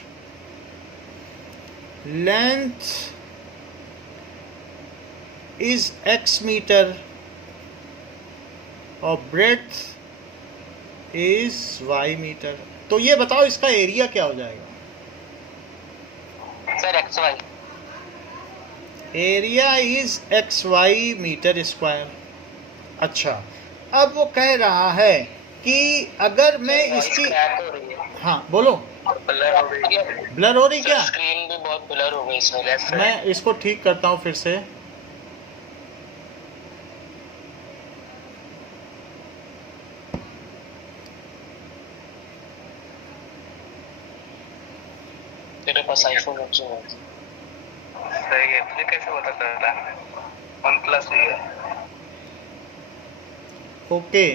length is x metre और breadth is y मीटर। तो ये बताओ इसका एरिया क्या हो जाएगा? Sir XY area is xy metre square. अच्छा, अब वो कह रहा है कि अगर मैं इसकी, हाँ बोलो, ब्लर हो रही क्या? स्क्रीन भी बहुत ब्लर हो गई इसमें। मैं इसको ठीक करता हूँ फिर से। तेरे पास आईफोन है? सही है, मुझे कैसे पता चला? OnePlus ही है। ओके,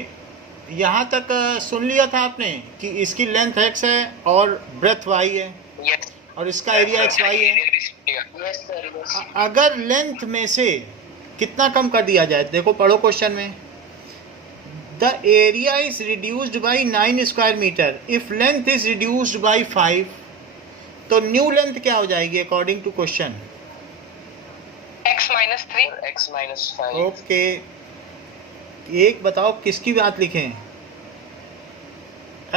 यहाँ तक सुन लिया था आपने कि इसकी लेंथ x है और ब्रेथ y है यस और इसका एरिया xy है। Yes sir yes. अगर लेंथ में से कितना कम कर दिया जाए, देखो पढ़ो क्वेश्चन में, the area is reduced by 9 square metre if length is reduced by 5, तो न्यू लेंथ क्या हो जाएगी according to question? x -3 x -5 okay, एक बताओ किसकी बात लिखें?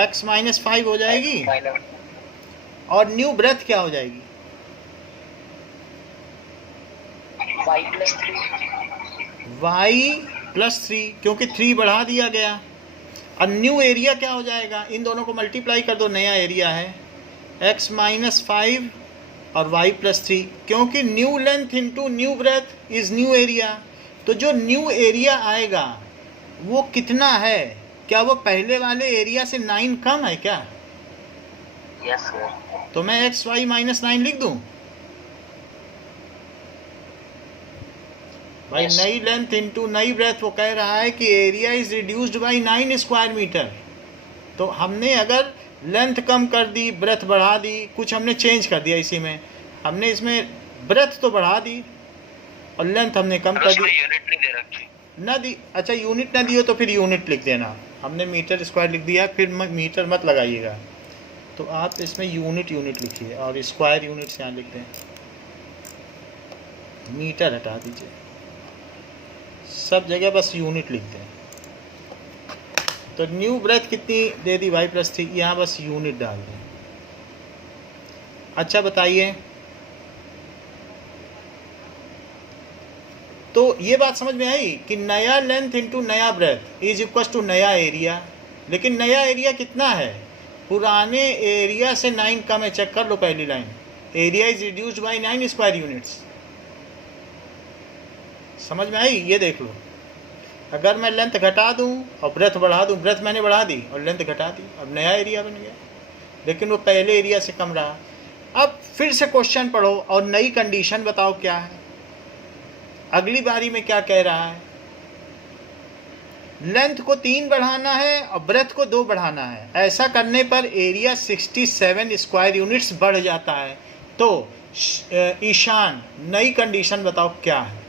x -5 हो जाएगी और न्यू ब्रेथ क्या हो जाएगी? y plus 3 y+3, क्योंकि 3 बढ़ा दिया गया। और न्यू एरिया क्या हो जाएगा? इन दोनों को मल्टीप्लाई कर दो, नया एरिया है x - 5 और y+3, क्योंकि new length into new breadth is new area. तो जो न्यू एरिया आएगा वो कितना है? क्या वो पहले वाले एरिया से 9 कम है क्या? Yes sir. तो मैं xy - 9 लिख दूं भाई। Yes. नई लेंथ इंटू नई ब्रेथ, वो कह रहा है कि area is reduced by 9 square metre. तो हमने अगर लेंथ कम कर दी, ब्रेथ बढ़ा दी, कुछ हमने चेंज कर दिया इसी में। हमने इसमें ब्रेथ तो बढ़ा दी और लेंथ हमने कम कर दी। यूनिट नहीं दे रखी ना दी, अच्छा यूनिट ना दी हो तो फिर यूनिट लिख देना। हमने मीटर स्क्वायर लिख दिया, फिर मीटर मत लगाइएगा। तो आप इसमें यूनिट लिखिए और स्क्वायर यूनिट्स यहाँ लिख दें, मीटर हटा दीजिए, सब जगह बस यूनिट लिख दें। तो न्यू ब्रेथ कितनी दे दी? y+3, यहाँ बस यूनिट डाल दें। अच्छा बताइए, तो ये बात समझ में आई कि नया लेंथ इंटू नया ब्रेथ इज इक्वल टू नया एरिया। लेकिन नया एरिया कितना है? पुराने एरिया से 9 कम है। चेक कर लो पहली line, area is reduced by 9 square units. समझ में आई? ये देख लो, अगर मैं लेंथ घटा दूं और ब्रेथ बढ़ा दूं, ब्रेथ मैंने बढ़ा दी और लेंथ घटा दी, अब नया एरिया बन गया, लेकिन वो पहले एरिया से कम रहा। अब फिर से क्वेश्चन पढ़ो और नई कंडीशन बताओ क्या है। अगली बारी में क्या कह रहा है? लेंथ को 3 बढ़ाना है और ब्रेथ को 2 बढ़ाना है। ऐसा करने पर एरिया 67 स्क्वायर यूनिट्स बढ़ जाता है। तो ईशान, नई कंडीशन बताओ क्या है?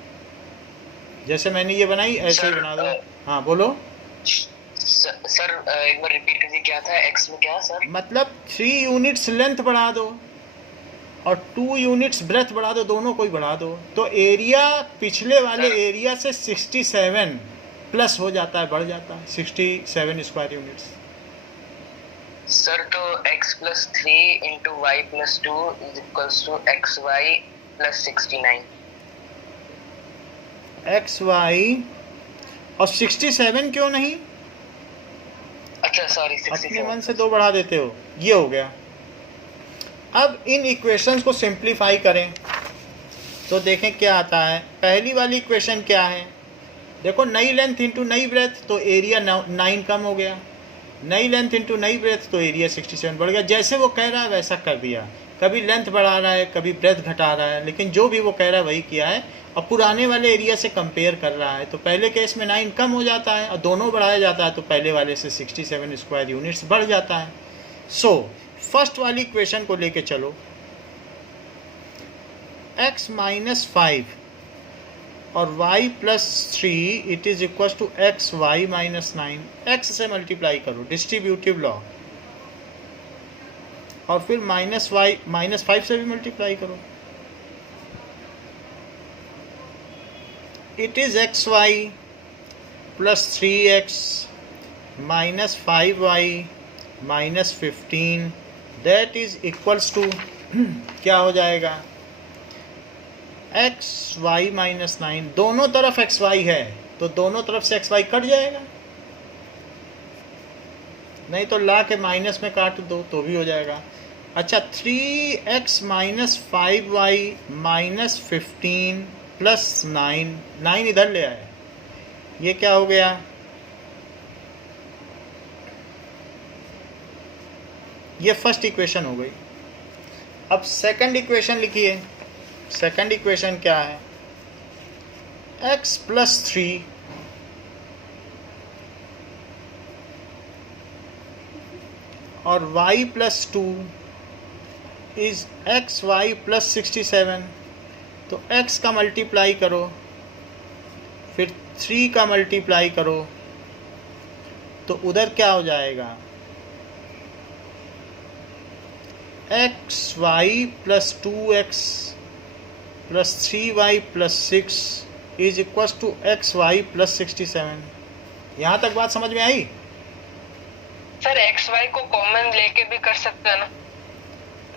जैसे मैंने ये बनाई ऐसे ही बना दो। हाँ बोलो सर, एक बार रिपीट कीजिए, क्या था x में? क्या सर? मतलब 3 यूनिट्स लेंथ बढ़ा दो और 2 यूनिट्स ब्रेथ बढ़ा दो, दोनों को ही बढ़ा दो। तो एरिया पिछले वाले एरिया से 67 प्लस हो जाता है, बढ़ जाता है 67 स्क्वायर यूनिट्स। सर तो x plus 3 into y plus 2 is equals to xy plus 69। xy और 67 क्यों नहीं? अच्छा सॉरी, अपने मन से 2 बढ़ा देते हो, ये हो गया। अब इन इक्वेशंस को सिंप्लीफाई करें तो देखें क्या आता है। पहली वाली इक्वेशन क्या है? देखो, नई लेंथ इंटू नई ब्रेथ, तो एरिया 9 कम हो गया। नई लेंथ इंटू नई ब्रेथ, तो एरिया 67 बढ़ गया। जैसे वो कह रहा है वैसा कर दिया। कभी लेंथ बढ़ा रहा है, कभी ब्रेथ घटा रहा है, लेकिन जो भी वो कह रहा है वही किया है। और पुराने वाले एरिया से कंपेयर कर रहा है। तो पहले केस में 9 कम हो जाता है और दोनों बढ़ाया जाता है, तो पहले वाले से 67 स्क्वायर यूनिट्स बढ़ जाता है। सो फर्स्ट वाली इक्वेशन को लेके चलो, x - 5 और y+3 it is equal to xy - 9। x से मल्टीप्लाई करो, डिस्ट्रीब्यूटिव लॉ, और फिर -5 से भी मल्टीप्लाई करो। It is xy plus 3x minus 5y minus 15 that is equals to क्या हो जाएगा? xy - 9। दोनों तरफ xy है तो दोनों तरफ से xy कट जाएगा, नहीं तो ला के माइनस में काट दो तो भी हो जाएगा। अच्छा, 3x - 5y - 15 प्लस 9 इधर ले आए, ये क्या हो गया? ये फर्स्ट इक्वेशन हो गई। अब सेकंड इक्वेशन लिखिए। सेकंड इक्वेशन क्या है? x + 3 और y + 2 इज xy + 67। तो x का मल्टीप्लाई करो, फिर 3 का मल्टीप्लाई करो, तो उधर क्या हो जाएगा? xy + 2x + 3y + 6 is equal to xy + 67। यहाँ तक बात समझ में आई? सर xy को कॉमन लेके भी कर सकते हैं ना?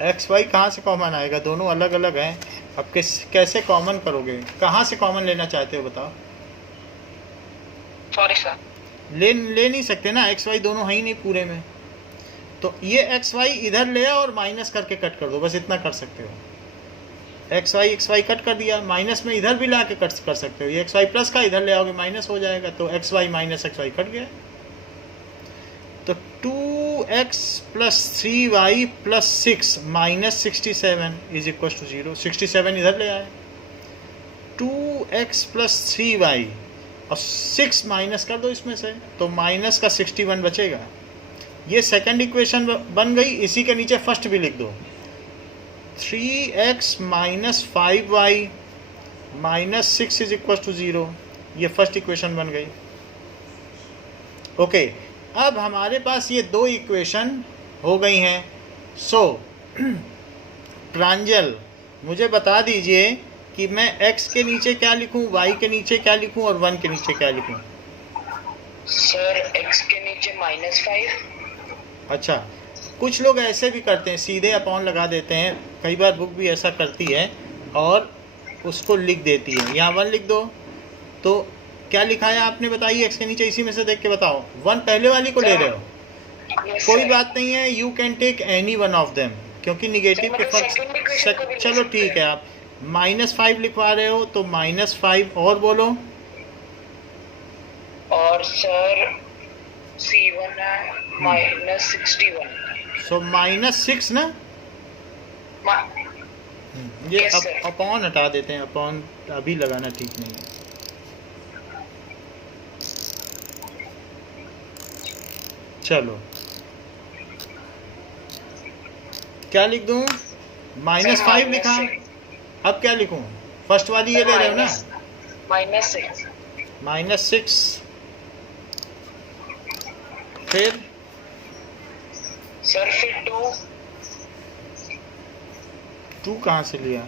एक्स वाई कहाँ से कॉमन आएगा, दोनों अलग अलग हैं। अब कैसे कॉमन करोगे, कहाँ से कॉमन लेना चाहते हो बताओ। Sorry sir. ले नहीं सकते ना, एक्स वाई दोनों है ही नहीं पूरे में। तो ये एक्स वाई इधर ले आओ और माइनस करके कट कर दो, बस इतना कर सकते हो। एक्स वाई कट कर दिया, माइनस में इधर भी ला के कट कर सकते हो। ये एक्स वाई प्लस का इधर ले आओगे माइनस हो जाएगा, तो x y minus x y cut गया। तो 2x plus 3y plus 6 minus 67 is equal to 0। 67 इधर ले आए, 2x प्लस 3y और 6 माइनस कर दो इसमें से, तो माइनस का 61 बचेगा। ये सेकंड इक्वेशन बन गई। इसी के नीचे फर्स्ट भी लिख दो, 3x minus 5y minus 6 is equal to 0। ये फर्स्ट इक्वेशन बन गई। ओके, अब हमारे पास ये दो इक्वेशन हो गई हैं। सो प्रांजल मुझे बता दीजिए कि मैं x के नीचे क्या लिखूं, y के नीचे क्या लिखूं और 1 के नीचे क्या लिखूं। सर x के नीचे -5। अच्छा, कुछ लोग ऐसे भी करते हैं, सीधे अपॉन लगा देते हैं। कई बार बुक भी ऐसा करती है और उसको लिख देती है। यहाँ 1 लिख दो। तो क्या लिखा है आपने, बताइए x के नीचे, इसी में से देख के बताओ। 1 पहले वाली को ले रहे हो, कोई बात नहीं है, you can take any one of them, क्योंकि निगेटिव के फर्स्ट। चलो ठीक है, आप -5 लिखवा रहे हो तो -5 और बोलो। और सर C1 है -61। सो -6 ना, ये Yes, sir. अपॉन हटा देते हैं, अपॉन अभी लगाना ठीक नहीं है। चलो क्या लिख दूं, -5 लिखा। अब क्या लिखूं, फर्स्ट वाली ये ले रहे हो ना, -6। -6। फिर सर फिर 2 कहाँ से लिया,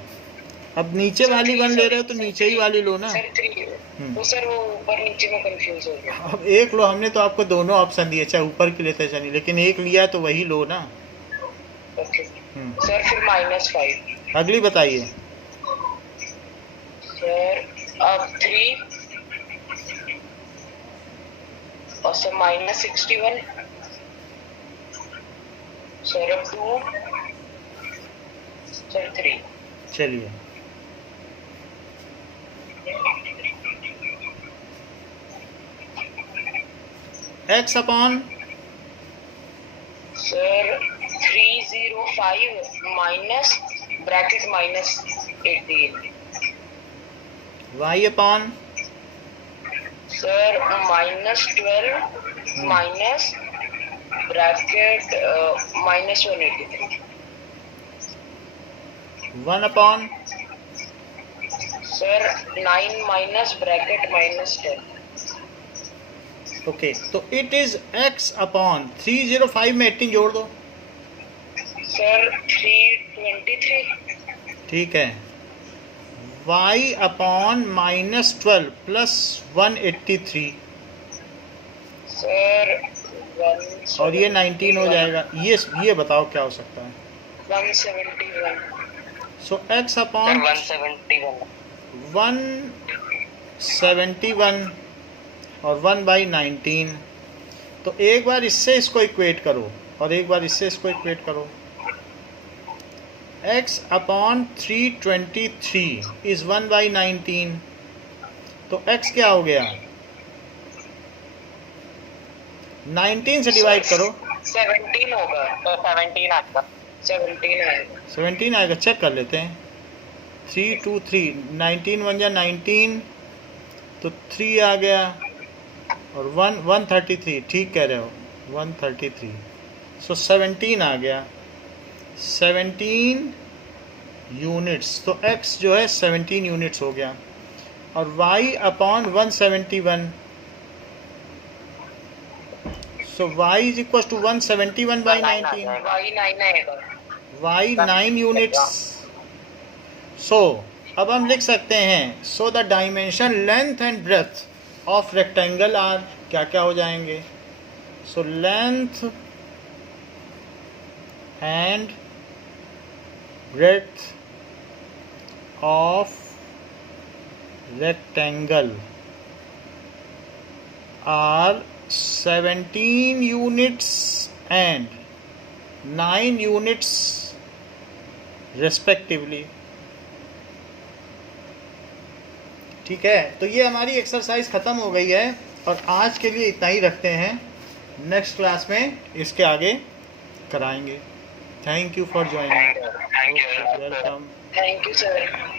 अब नीचे वाली 1 ले रहे हो तो नीचे ही वाली लो ना। सर 3। तो सर वो ऊपर नीचे में कंफ्यूज हो गया। अब एक लो, हमने तो आपको दोनों ऑप्शन दिए, चाहे ऊपर की लेते चलिए, लेकिन एक लिया तो वही लो ना। ओके सर, फिर -5। अगली बताइए। सर अब 3 और सर -61। सर अब 2, सर 3। चलिए x upon sir 305 minus bracket -18। y upon sir -12 minus bracket -183। 1 upon sir 9 minus bracket -10। Okay, तो इट इज x अपॉन 305 में 18 जोड़ दो। सर 323। ठीक है, y अपॉन -12 प्लस 183, सर 171। और ये 19 हो जाएगा। ये बताओ क्या हो सकता है। 171। सो x अपॉन 171। 171 और 1/19। तो एक बार इससे इसको इक्वेट करो और एक बार इससे इसको इक्वेट करो। x upon 323 is 1/19। तो x क्या हो गया, 19 से डिवाइड करो। 17 होगा। तो 17 आएगा। 17 आएगा। 17 आएगा, चेक कर लेते हैं। 3 2 3 19 1 या 19, तो 3 आ गया और 133। ठीक कह रहे हो, 133। सो 17 आ गया, 17 यूनिट्स। तो x जो है 17 यूनिट्स हो गया। और y upon 171, so y is equal to 171/19। y 9 आएगा। y 9 units. सो अब हम लिख सकते हैं, so the dimension length and breadth of rectangle are, क्या क्या हो जाएंगे। So length and breadth of rectangle are 17 units and 9 units respectively. ठीक है, तो ये हमारी एक्सरसाइज ख़त्म हो गई है और आज के लिए इतना ही रखते हैं. नेक्स्ट क्लास में इसके आगे कराएंगे. Thank you for joining. Thank you. Welcome. Thank you, sir.